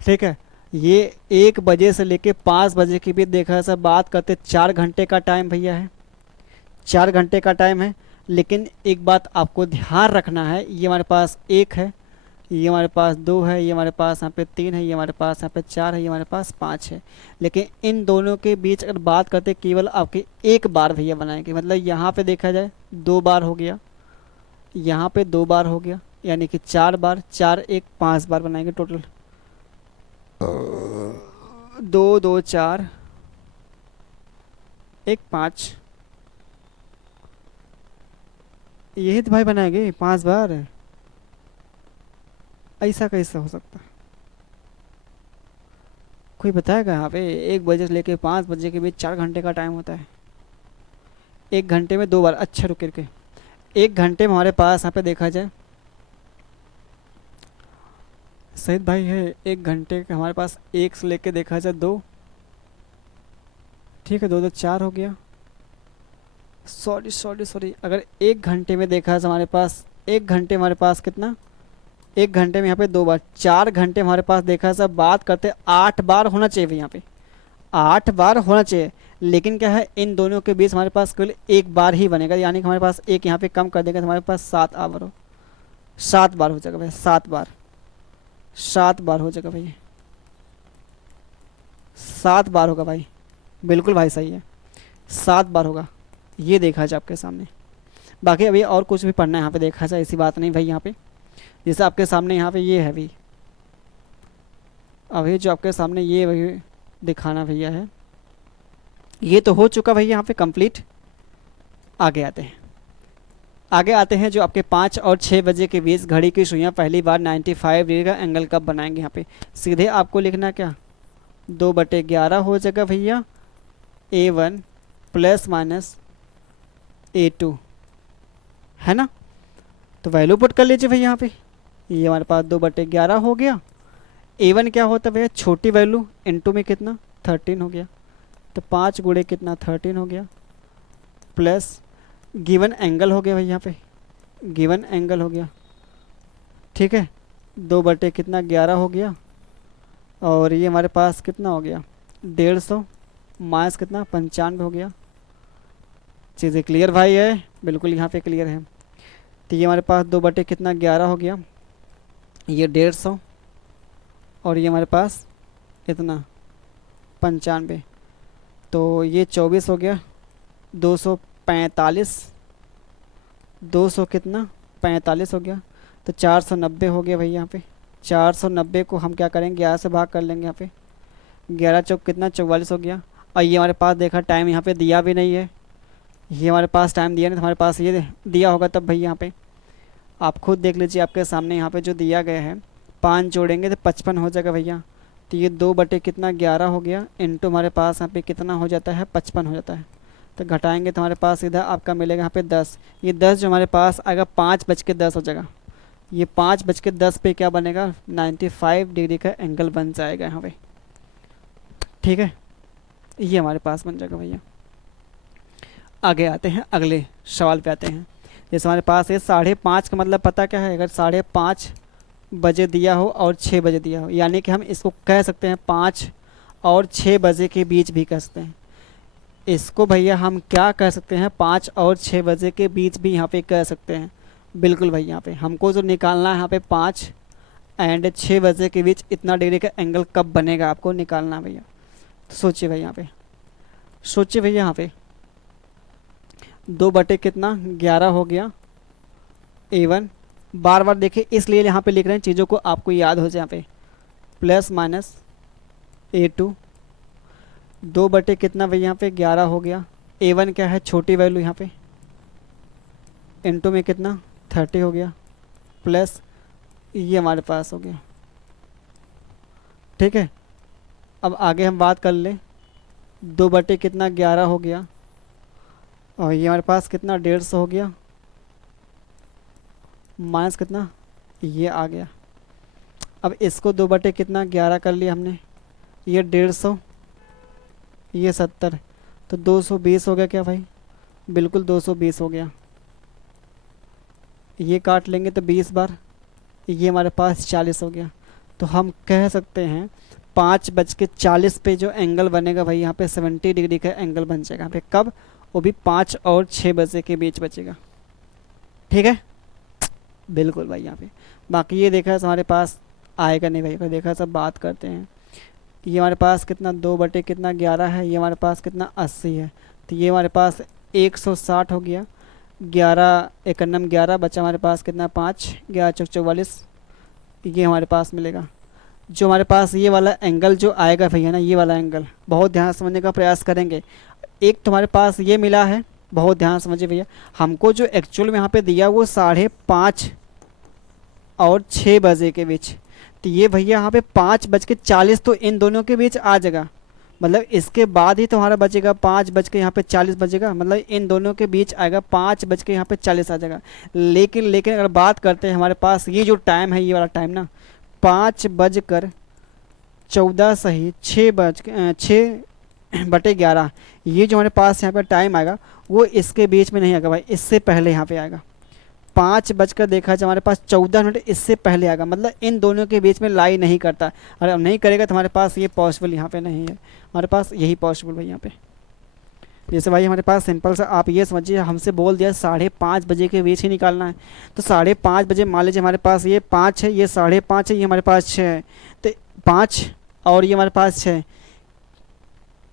ठीक है। ये 1 बजे से लेके 5 बजे के बीच देखा सब बात करते 4 घंटे का टाइम भैया है, 4 घंटे का टाइम है। लेकिन एक बात आपको ध्यान रखना है, ये हमारे पास 1 है, ये हमारे पास 2 है, ये हमारे पास यहाँ पे 3 है, ये हमारे पास यहाँ पे 4 है, ये हमारे पास 5 है। लेकिन इन दोनों के बीच अगर बात करते केवल आपके 1 बार भैया बनाएंगे। मतलब यहाँ पे देखा जाए 2 बार हो गया, यहाँ पे 2 बार हो गया, यानी कि 4 बार, 4 1 5 बार बनाएंगे टोटल। 2 2 4 1 5, यही तो भाई बनाएंगे 5 बार। ऐसा कैसे हो सकता है, कोई बताएगा यहाँ पे 1 बजे से लेके 5 बजे के बीच 4 घंटे का टाइम होता है, 1 घंटे में 2 बार। अच्छा रुक के 1 घंटे में हमारे पास यहाँ पे देखा जाए सहित भाई है 1 घंटे के हमारे पास 1 से लेके देखा जाए 2, ठीक है 2 2 4 हो गया। सॉरी सॉरी सॉरी, अगर 1 घंटे में देखा जाए हमारे पास 1 घंटे हमारे पास कितना, 1 घंटे में यहाँ पे 2 बार, 4 घंटे हमारे पास देखा जाए बात करते 8 बार होना चाहिए भैया यहाँ पे, 8 बार होना चाहिए। लेकिन क्या है इन दोनों के बीच हमारे पास केवल 1 बार ही बनेगा, यानी कि हमारे पास एक यहाँ पे कम कर देंगे तो हमारे पास 7 बार हो, 7 बार हो जाएगा भैया, 7 बार, 7 बार हो जाएगा भैया, 7 बार होगा भाई, बिल्कुल भाई सही है, 7 बार होगा। ये देखा जाए आपके सामने। बाकी अभी और कुछ भी पढ़ना है यहाँ पे देखा जाए, ऐसी बात नहीं भाई यहाँ पे। जैसे आपके सामने यहाँ पे ये है भाई, अभी जो आपके सामने ये वही दिखाना भैया है, ये तो हो चुका भैया यहाँ पे कंप्लीट। आगे आते हैं, आगे आते हैं जो आपके 5 और 6 बजे के बीच घड़ी की सुइयाँ पहली बार 95 डिग्री का एंगल कब बनाएंगे। यहाँ पे सीधे आपको लिखना क्या 2/11 हो जाएगा भैया A1 प्लस माइनस A2, है ना। तो वैल्यू पुट कर लीजिए भैया यहाँ पे, ये हमारे पास 2/11 हो गया। A1 क्या होता है भैया छोटी वैल्यू, इनटू में कितना 13 हो गया, तो 5 गुणे कितना 13 हो गया, प्लस गिवन एंगल हो गया भाई यहाँ पे, गिवन एंगल हो गया, ठीक है 2/11 हो गया। और ये हमारे पास कितना हो गया 150 माइनस कितना 95 हो गया। चीज़ें क्लियर भाई है, बिल्कुल यहाँ पे क्लियर है। तो ये हमारे पास 2/11 हो गया, ये 150 और ये हमारे पास इतना 95, तो ये 24 हो गया, 245, 200 कितना 45 हो गया, तो 490 हो गया भाई यहाँ पे। 490 को हम क्या करेंगे 11 से भाग कर लेंगे, यहाँ पे 11 चौक कितना 44 हो गया। और ये हमारे पास देखा टाइम यहाँ पे दिया भी नहीं है, ये हमारे पास टाइम दिया नहीं, तो हमारे पास ये दिया होगा तब भाई यहाँ पे आप खुद देख लीजिए आपके सामने यहाँ पे जो दिया गया है 5 जोड़ेंगे तो 55 हो जाएगा भैया। तो ये 2/11 हो गया, इंटू हमारे पास यहाँ पे कितना हो जाता है 55 हो जाता है। तो घटाएंगे तो हमारे पास सीधा आपका मिलेगा यहाँ पे 10, ये 10 जो हमारे पास आएगा 5:10 हो जाएगा। ये 5:10 पे क्या बनेगा 95 डिग्री का एंगल बन जाएगा यहाँ पे, ठीक है। ये हमारे पास बन जाएगा भैया। आगे आते हैं अगले सवाल पे आते हैं। जैसे हमारे पास है 5:30 का मतलब पता क्या है, अगर 5:30 बजे दिया हो और 6 बजे दिया हो, यानी कि हम इसको कह सकते हैं 5 और 6 बजे के बीच भी कह सकते हैं। इसको भैया हम क्या कह सकते हैं 5 और 6 बजे के बीच भी यहाँ पे कह सकते हैं, बिल्कुल भाई। यहाँ पे हमको जो निकालना है यहाँ पे 5 एंड 6 बजे के बीच इतना डिग्री का एंगल कब बनेगा आपको निकालना है भैया। तो सोचिए भाई यहाँ पे, सोचिए भैया यहाँ पे 2/11 हो गया A1, बार बार देखिए इसलिए यहाँ पे लिख रहे हैं चीज़ों को आपको याद हो जाए। यहाँ पे प्लस माइनस A2, 2 बटे कितना भाई यहाँ पे 11 हो गया। A1 क्या है, छोटी वैल्यू यहाँ पे, इनटू में कितना 30 हो गया, प्लस ये हमारे पास हो गया। ठीक है, अब आगे हम बात कर लें, 2 बटे कितना 11 हो गया, और ये हमारे पास कितना 150 हो गया, माइनस कितना ये आ गया। अब इसको 2 बटे कितना 11 कर लिया हमने, ये 150, ये 70, तो 220 हो गया क्या भाई, बिल्कुल 220 हो गया। ये काट लेंगे तो 20 बार, ये हमारे पास 40 हो गया। तो हम कह सकते हैं 5:40 पे जो एंगल बनेगा भाई यहाँ पे 70 डिग्री का एंगल बन जाएगा यहाँ पे। कब, वो भी 5 और 6 बजे के बीच बचेगा। ठीक है, बिल्कुल भाई यहाँ पे। बाकी ये देखा है हमारे पास आएगा नहीं भाई, अगर देखा सब बात करते हैं। ये हमारे पास कितना 2 बटे कितना 11 है, ये हमारे पास कितना 80 है, तो ये हमारे पास 160 हो गया। 11 एकन्नम 11 बचा हमारे पास कितना 5, 11 चौक 44, ये हमारे पास मिलेगा। जो हमारे पास ये वाला एंगल जो आएगा भैया ना, ये वाला एंगल बहुत ध्यान से समझने का प्रयास करेंगे। एक तुम्हारे पास ये मिला है, बहुत ध्यान समझिए भैया, हमको जो एक्चुअल में यहाँ पे दिया वो 5:30 और 6 बजे के बीच, तो ये भैया यहाँ पे 5:40 तो इन दोनों के बीच आ जाएगा, मतलब इसके बाद ही तुम्हारा बचेगा 5:40 बजेगा, मतलब इन दोनों के बीच आएगा 5:40 आ जाएगा। लेकिन अगर बात करते हैं हमारे पास ये जो टाइम है, ये वाला टाइम ना 5:14 सही 6:11, ये जो हमारे पास यहाँ पे टाइम आएगा वो इसके बीच में नहीं आएगा भाई, इससे पहले यहाँ पे आएगा। 5 बजकर देखा जाए हमारे पास 14 मिनट इससे पहले आएगा, मतलब इन दोनों के बीच में लाई नहीं करता। अगर नहीं करेगा तो हमारे पास ये पॉसिबल यहाँ पे नहीं है, हमारे पास यही पॉसिबल भाई यहाँ पे। जैसे भाई हमारे पास सिंपल सा आप ये समझिए, हमसे बोल दिया 5:30 बजे के बीच ही निकालना है, तो 5:30 बजे मान लीजिए हमारे पास ये 5 है, ये 5:30 है, ये हमारे पास 6 है, तो 5 और ये हमारे पास 6।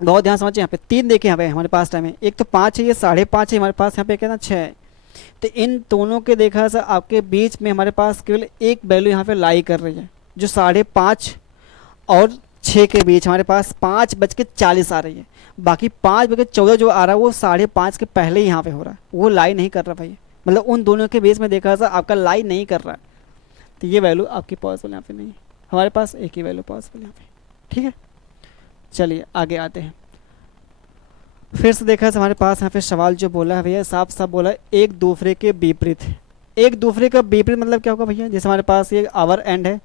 बहुत ध्यान समझिए, यहाँ पे 3 देखिए, यहाँ पे हमारे पास टाइम है, एक तो 5 है, ये 5:30 है, हमारे पास यहाँ पे कितना 6 है। तो इन दोनों के देखा सर आपके बीच में हमारे पास केवल एक वैल्यू यहाँ पे लाई कर रही है, जो 5:30 और 6 के बीच हमारे पास 5:40 आ रही है। बाकी 5:14 जो आ रहा है वो 5:30 के पहले ही यहाँ पे हो रहा है, वो लाई नहीं कर रहा भाई, मतलब उन दोनों के बीच में देखा सर आपका लाई नहीं कर रहा है, तो ये वैल्यू आपकी पॉसिबल यहाँ पे नहीं है, हमारे पास एक ही वैल्यू पॉसिबल यहाँ पे। ठीक है, चलिए आगे आते हैं। फिर से देखा हमारे पास यहाँ पे सवाल जो बोला है भैया, साफ साफ बोला है एक दूसरे के विपरीत। एक दूसरे का विपरीत मतलब क्या होगा भैया, जैसे हमारे पास ये आवर एंड है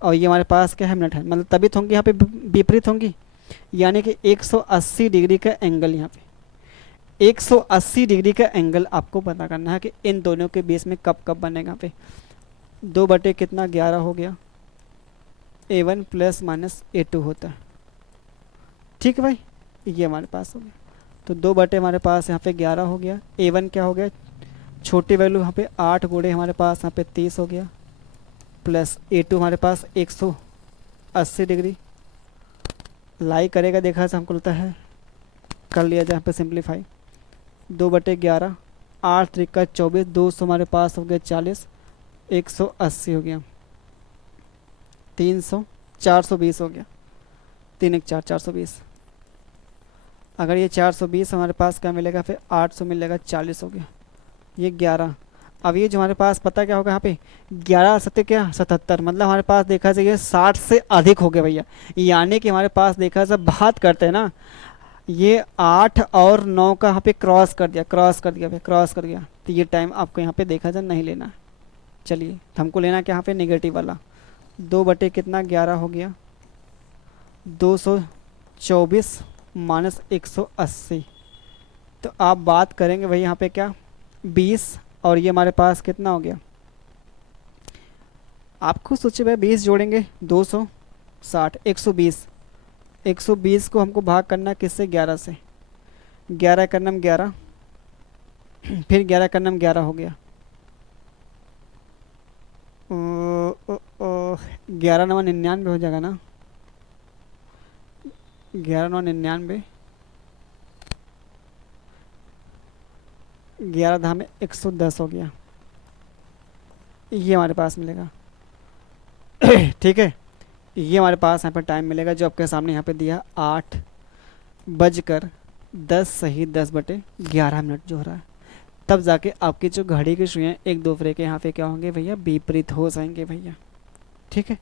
और ये हमारे पास क्या है मिनट है, मतलब तभी होंगी यहाँ पे विपरीत होंगी, यानी कि 180 डिग्री का एंगल, यहाँ पे 180 डिग्री का एंगल आपको पता करना है कि इन दोनों के बीच में कब कब बनेगा। यहाँ पे 2 बटे कितना 11 हो गया, A1 प्लस माइनस A2 होता है। ठीक है भाई, ये हमारे पास हो गया, तो 2 बटे हमारे पास यहाँ पे 11 हो गया। A1 क्या हो गया, छोटी वैल्यू यहाँ पे 8 गुणे हमारे पास यहाँ पे 30 हो गया, प्लस A2 हमारे पास 180 डिग्री लाई करेगा, देखा से हमको लगता है कर लिया जाए यहाँ पे सिंप्लीफाई। 2/11 8 त्रिका 24, 200 हमारे पास हो गया 40, 180 हो गया, 300 420 हो गया, 3 1 4 420। अगर ये 420 हमारे पास क्या मिलेगा, फिर 800 मिलेगा, 40 हो गया, ये 11। अब ये जो हमारे पास पता क्या होगा यहाँ पे 11 सत्य क्या 77, मतलब हमारे पास देखा जाए ये 60 से अधिक हो गया भैया, यानी कि हमारे पास देखा जाए बात करते हैं ना, ये 8 और 9 का यहाँ पे क्रॉस कर दिया भाई, क्रॉस कर गया, तो ये टाइम आपको यहाँ पे देखा जाए नहीं लेना। चलिए तो हमको लेना क्या यहाँ पे नेगेटिव वाला, 2 बटे कितना 11 हो गया, 224 माइनस 180, तो आप बात करेंगे भाई यहाँ पे क्या 20, और ये हमारे पास कितना हो गया, आप खुद सोचिए भाई 20 जोड़ेंगे 260 120, 120 को हमको भाग करना किससे 11 से, 11 का नाम 11 फिर 11 का नाम 11 हो गया, 11 9 99 हो जाएगा ना, 11 9 99, 11 धाम में 110 हो गया, ये हमारे पास मिलेगा। ठीक है, ये हमारे पास यहाँ पे टाइम मिलेगा जो आपके सामने यहाँ पे दिया 8:10 सही 10/11 जो हो रहा है। तब जाके आपकी जो घड़ी की सुइयाँ एक दूसरे के यहाँ पे क्या होंगे भैया, विपरीत हो जाएंगे भैया। ठीक है,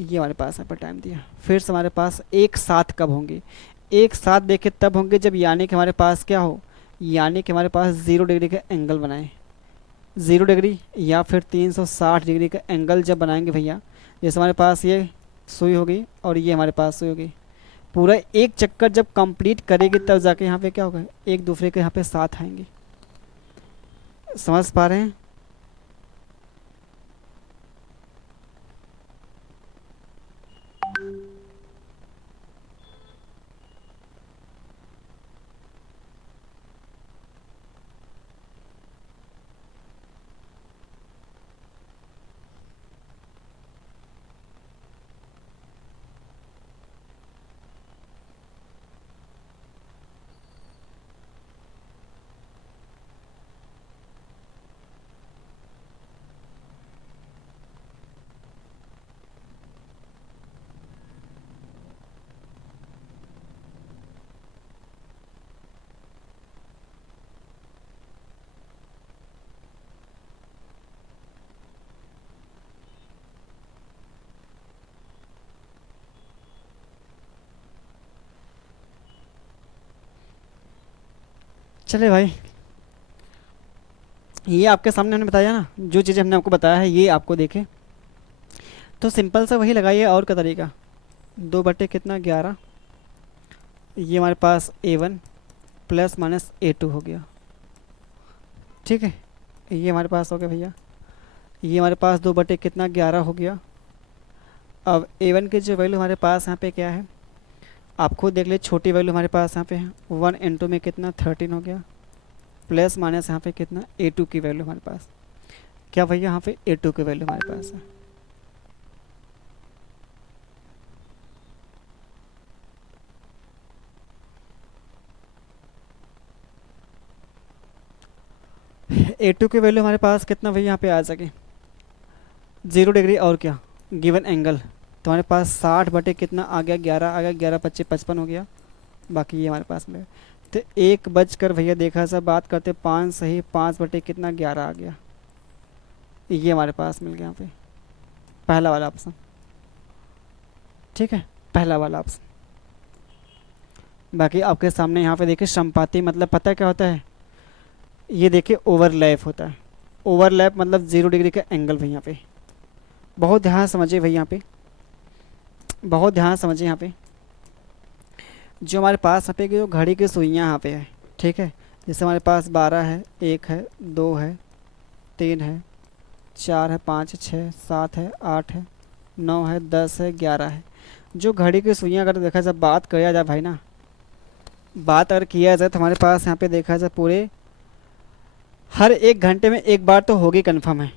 ये हमारे पास यहाँ पर टाइम दिया। फिर से हमारे पास एक साथ कब होंगे, एक साथ देखे तब होंगे जब यानी कि हमारे पास क्या हो, यानी कि हमारे पास 0 डिग्री का एंगल बनाए, 0 डिग्री या फिर 360 डिग्री का एंगल जब बनाएंगे भैया। जैसे हमारे पास ये सुई होगी और ये हमारे पास सुई होगी, पूरा एक चक्कर जब कंप्लीट करेगी तब जाके यहाँ पे क्या होगा, एक दूसरे के यहाँ पे साथ आएंगे। समझ पा रहे हैं? चले भाई, ये आपके सामने हमने बताया ना, जो चीज़ें हमने आपको बताया है ये आपको देखे तो सिंपल सा वही लगाइए। और का तरीका 2/11, ये हमारे पास A1 प्लस माइनस A2 हो गया। ठीक है, ये हमारे पास हो गया भैया, ये हमारे पास 2/11 हो गया। अब A1 की जो वैल्यू हमारे पास यहाँ पे क्या है, आप खुद देख ले, छोटी वैल्यू हमारे पास यहाँ पे है 1 × में कितना 13 हो गया, प्लस माइनस यहाँ पे कितना A2 की वैल्यू हमारे पास क्या भैया, यहाँ पे A2 की वैल्यू हमारे पास है। A2 की वैल्यू हमारे पास कितना भैया यहाँ पे आ सके, 0 डिग्री और क्या गिवन एंगल, तो हमारे पास 60 बटे कितना आ गया 11 आ गया, 11×25 55 हो गया। बाकी ये हमारे पास में तो 1 बजकर भैया देखा सब बात करते 5 सही 5 बटे कितना 11 आ गया। ये हमारे पास मिल गया यहाँ पे पहला वाला ऑप्शन। ठीक है, पहला वाला ऑप्शन। बाकी आपके सामने यहाँ पे देखिए संपाती मतलब पता है क्या होता है, ये देखिए ओवरलैप होता है। ओवरलैप मतलब 0 डिग्री का एंगल भैया यहाँ पे बहुत ध्यान समझिए भैया, यहाँ पे बहुत ध्यान समझिए। यहाँ पे जो हमारे पास यहाँ पे जो घड़ी की सुइयाँ यहाँ पे है, ठीक है, जैसे हमारे पास 12 है, 1 है, 2 है, 3 है, 4 है, 5 है, 6 7 है, 8 है, 9 है, 10 है, 11 है। जो घड़ी की सुइयाँ अगर देखा जाए, बात किया जाए भाई ना, बात अगर किया जाए तो हमारे पास यहाँ पे देखा जाए पूरे हर 1 घंटे में एक बार तो होगी, कन्फर्म है,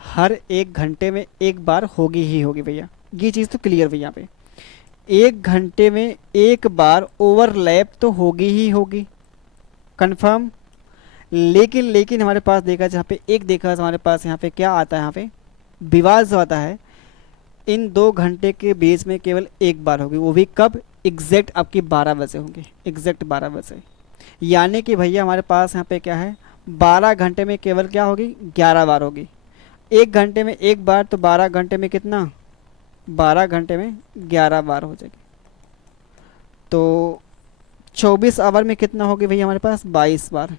हर 1 घंटे में एक बार होगी ही होगी भैया। ये चीज़ तो क्लियर भैया, पे 1 घंटे में एक बार ओवरलैप तो होगी ही होगी, कंफर्म। लेकिन हमारे पास देखा जहाँ पे एक देखा हमारे पास यहाँ पे क्या आता है, यहाँ पे विवाद जो आता है, इन 2 घंटे के बीच में केवल एक बार होगी, वो भी कब, एग्जैक्ट आपकी 12 बजे होंगे, एग्जैक्ट 12 बजे। यानी कि भैया हमारे पास यहाँ पे क्या है, 12 घंटे में केवल क्या होगी, 11 बार होगी। 1 घंटे में एक बार तो 12 घंटे में कितना, 12 घंटे में 11 बार हो जाएगी। तो 24 आवर में कितना होगी भैया हमारे पास, 22 बार।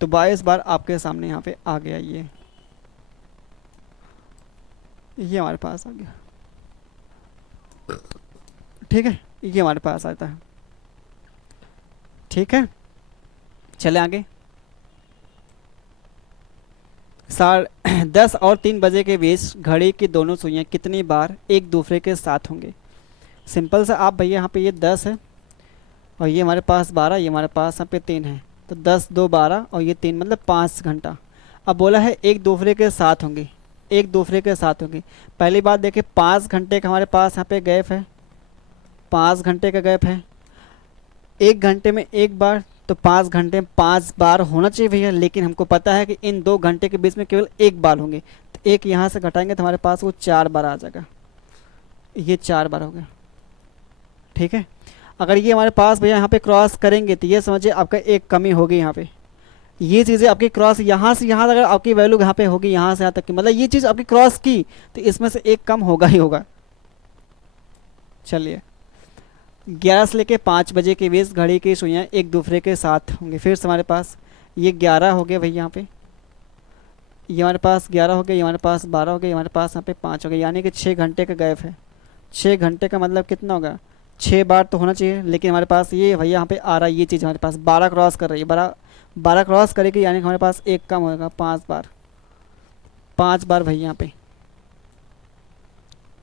तो 22 बार आपके सामने यहाँ पे आ गया, ये हमारे पास आ गया। ठीक है, ये हमारे पास आता है। ठीक है, चले आगे। 10 और 3 बजे के बीच घड़ी की दोनों सुइयाँ कितनी बार एक दूसरे के साथ होंगे। सिंपल सा आप भैया यहाँ पे ये 10 है और ये हमारे पास 12, ये हमारे पास यहाँ पे 3 है, तो 10 2 12 और ये 3 मतलब 5 घंटा। अब बोला है एक दूसरे के साथ होंगे, एक दूसरे के साथ होंगे। पहली बात देखिए 5 घंटे का हमारे पास यहाँ पे गैप है, 5 घंटे का गैप है। 1 घंटे में एक बार तो 5 घंटे में 5 बार होना चाहिए भैया, लेकिन हमको पता है कि इन 2 घंटे के बीच में केवल एक बार होंगे, तो एक यहाँ से घटाएंगे तो हमारे पास वो 4 बार आ जाएगा। ये 4 बार हो गया। ठीक है, अगर ये हमारे पास भैया यहाँ पे क्रॉस करेंगे तो ये समझिए आपका एक कमी होगी यहाँ पे। ये चीज़ें आपकी क्रॉस यहाँ से यहाँ, अगर आपकी वैल्यू यहाँ पे होगी यहाँ से यहाँ तक की, मतलब ये चीज़ आपकी क्रॉस की, तो इसमें से एक कम होगा ही होगा। चलिए, 11 से लेके 5 बजे के बीच घड़ी की सुइयाँ एक दूसरे के साथ होंगी। फिर से हमारे पास ये 11 हो गया भैया यहाँ पे, ये हमारे पास 11 हो गया, ये हमारे पास 12 हो गया, ये हमारे पास यहाँ पे 5 हो गया, यानी कि 6 घंटे का गैप है। 6 घंटे का मतलब कितना होगा, 6 बार तो होना चाहिए, लेकिन हमारे पास ये भैया यहाँ पे आ रहा है, ये चीज़ हमारे पास 12 क्रॉस कर रही है, 12 क्रॉस करेगी, यानी कि हमारे पास एक कम होगा, 5 बार। 5 बार भैया यहाँ पे।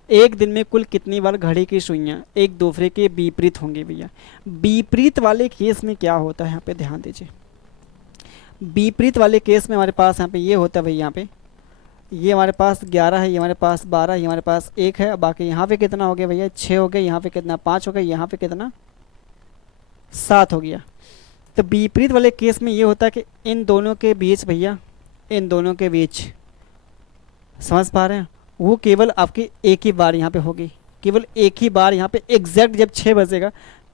एक दिन में कुल कितनी बार घड़ी की सुइयाँ एक दूसरे के विपरीत होंगी भैया। विपरीत वाले केस में क्या होता है, यहाँ पे ध्यान दीजिए। विपरीत वाले केस में हमारे पास यहाँ पे ये होता है भैया, यहाँ पे ये हमारे पास 11 है, ये हमारे पास 12, ये हमारे पास 1 है, बाकी यहाँ पे कितना हो गया भैया, 6 हो गया, यहाँ पे कितना 5 हो गया, यहाँ पे कितना 7 हो गया। तो विपरीत वाले केस में ये होता है कि इन दोनों के बीच भैया, इन दोनों के बीच, समझ पा रहे हैं, वो केवल आपकी एक ही बार यहाँ पे होगी, केवल एक ही बार यहाँ पे एग्जैक्ट जब 6 बजेगा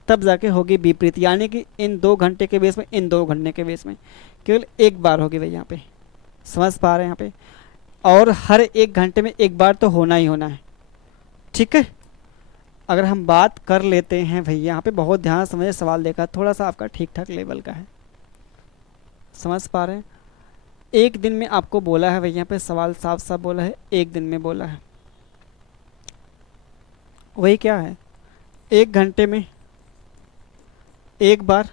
तब जाके होगी विपरीत, यानी कि इन 2 घंटे के बेस में, इन 2 घंटे के बेस में केवल एक बार होगी भैया यहाँ पे। समझ पा रहे हैं यहाँ पे, और हर 1 घंटे में एक बार तो होना ही होना है। ठीक है, अगर हम बात कर लेते हैं भैया यहाँ पे, बहुत ध्यान समझे, सवाल देखा थोड़ा सा आपका ठीक ठाक लेवल का है, समझ पा रहे हैं। एक दिन में आपको बोला है भैया यहाँ पे, सवाल साफ साफ बोला है, एक दिन में बोला है। वही क्या है, 1 घंटे में एक बार,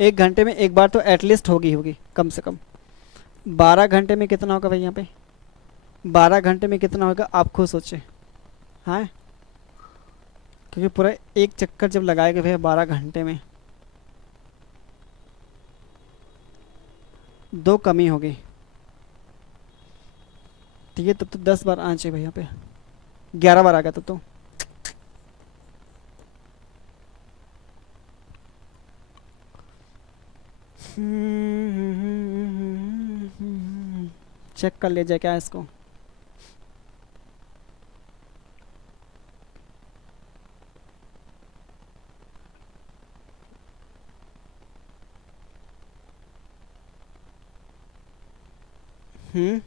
1 घंटे में एक बार तो एटलीस्ट होगी कम से कम। 12 घंटे में कितना होगा भाई यहाँ पे, 12 घंटे में कितना होगा आप खुद सोचें। हाँ, क्योंकि पूरा एक चक्कर जब लगाएगा भैया 12 घंटे में, 2 कमी होगी। ठीक है, तब तो 10 बार आना चाहिए भैया यहाँ पे, 11 बार आ गया तब तो। चेक कर लीजिए क्या है इसको। हम्म,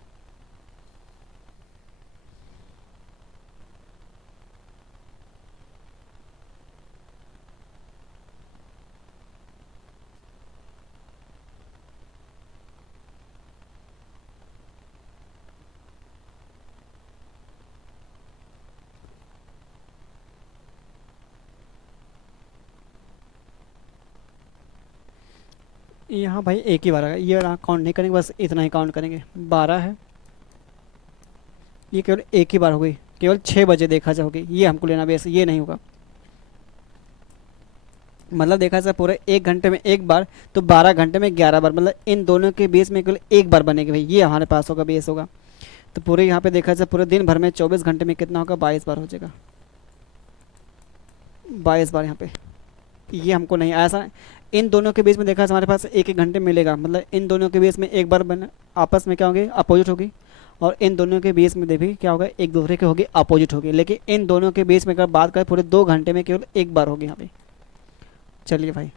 यहाँ भाई एक ही बार आएगा, ये काउंट नहीं करेंगे, बस इतना ही काउंट करेंगे। 12 है, ये केवल एक ही बार हो गई, केवल 6 बजे देखा जाओगे, ये हमको लेना भी, ऐसे ये नहीं होगा। मतलब देखा जाए पूरे 1 घंटे में एक बार, तो 12 घंटे में 11 बार, मतलब इन दोनों के बीच में केवल एक बार बनेगी भाई, ये हमारे पास होगा, बेस होगा। तो पूरे यहाँ पे देखा जाए पूरे दिन भर में 24 घंटे में कितना होगा, 22 बार हो जाएगा, 22 बार यहाँ पे। ये हमको नहीं ऐसा, इन दोनों के बीच में देखा जाए हमारे पास 1 घंटे मिलेगा, मतलब इन दोनों के बीच में एक बार बना, आपस में क्या होगी, अपोजिट होगी, और इन दोनों के बीच में देखिए क्या होगा, एक दूसरे के होगी अपोजिट होगी, लेकिन इन दोनों के बीच में अगर बात करें पूरे 2 घंटे में केवल एक बार होगी यहाँ पे। चलिए भाई,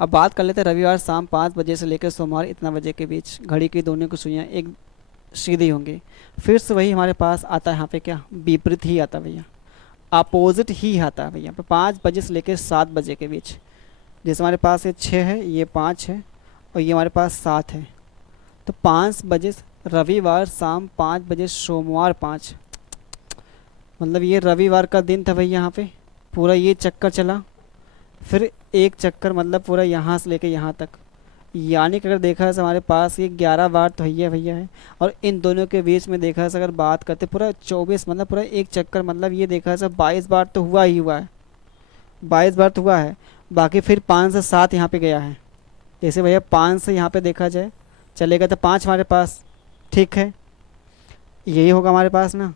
अब बात कर लेते हैं रविवार शाम 5 बजे से लेकर सोमवार इतना बजे के बीच घड़ी की दोनों की सुइयाँ एक सीधी होंगी। फिर से वही हमारे पास आता है यहाँ पे, क्या विपरीत ही आता है भैया, अपोजिट ही आता है भैया यहाँ पे। 5 बजे से लेकर 7 बजे के बीच, जैसे हमारे पास ये 6 है, ये 5 है, और ये हमारे पास 7 है, तो 5 बजे रविवार शाम 5 बजे सोमवार 5, मतलब ये रविवार का दिन था भैया यहाँ पे, पूरा ये चक्कर चला, फिर एक चक्कर मतलब पूरा यहाँ से लेके यहाँ तक, यानी कि अगर देखा जाए हमारे पास ये 11 बार तो भैया है, और इन दोनों के बीच में देखा जाए अगर बात करते पूरा 24, मतलब पूरा एक चक्कर, मतलब ये देखा जाए 22 बार तो हुआ ही हुआ है, 22 बार तो हुआ है। बाकी फिर 5 से 7 यहाँ पे गया है, जैसे भैया 5 से यहाँ पे देखा जाए चलेगा तो 5 हमारे पास, ठीक है, यही होगा हमारे पास ना।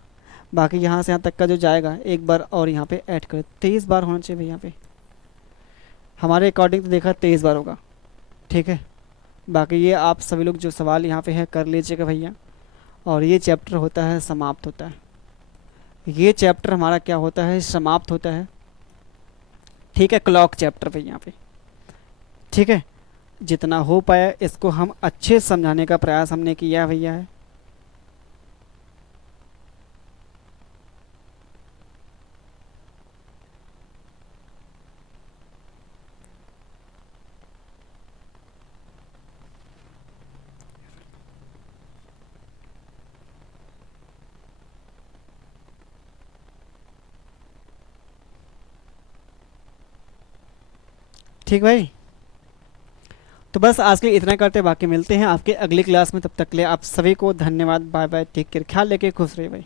बाकी यहाँ से यहाँ तक का जो जाएगा एक बार और यहाँ पे ऐड कर, 23 बार होना चाहिए भैया यहाँ पे, हमारे अकॉर्डिंग तो देखा 23 बार होगा, ठीक है। बाकी ये आप सभी लोग जो सवाल यहाँ पे है कर लीजिएगा भैया, और ये चैप्टर होता है समाप्त होता है। ये चैप्टर हमारा क्या होता है, समाप्त होता है। ठीक है, क्लॉक चैप्टर पे यहाँ पे। ठीक है, जितना हो पाया इसको हम अच्छे से समझाने का प्रयास हमने किया भैया है। ठीक भाई, तो बस आज के लिए इतना करते, बाकी मिलते हैं आपके अगली क्लास में। तब तक के लिए आप सभी को धन्यवाद, बाय बाय, टेक केयर, ख्याल लेके खुश रहिए भाई।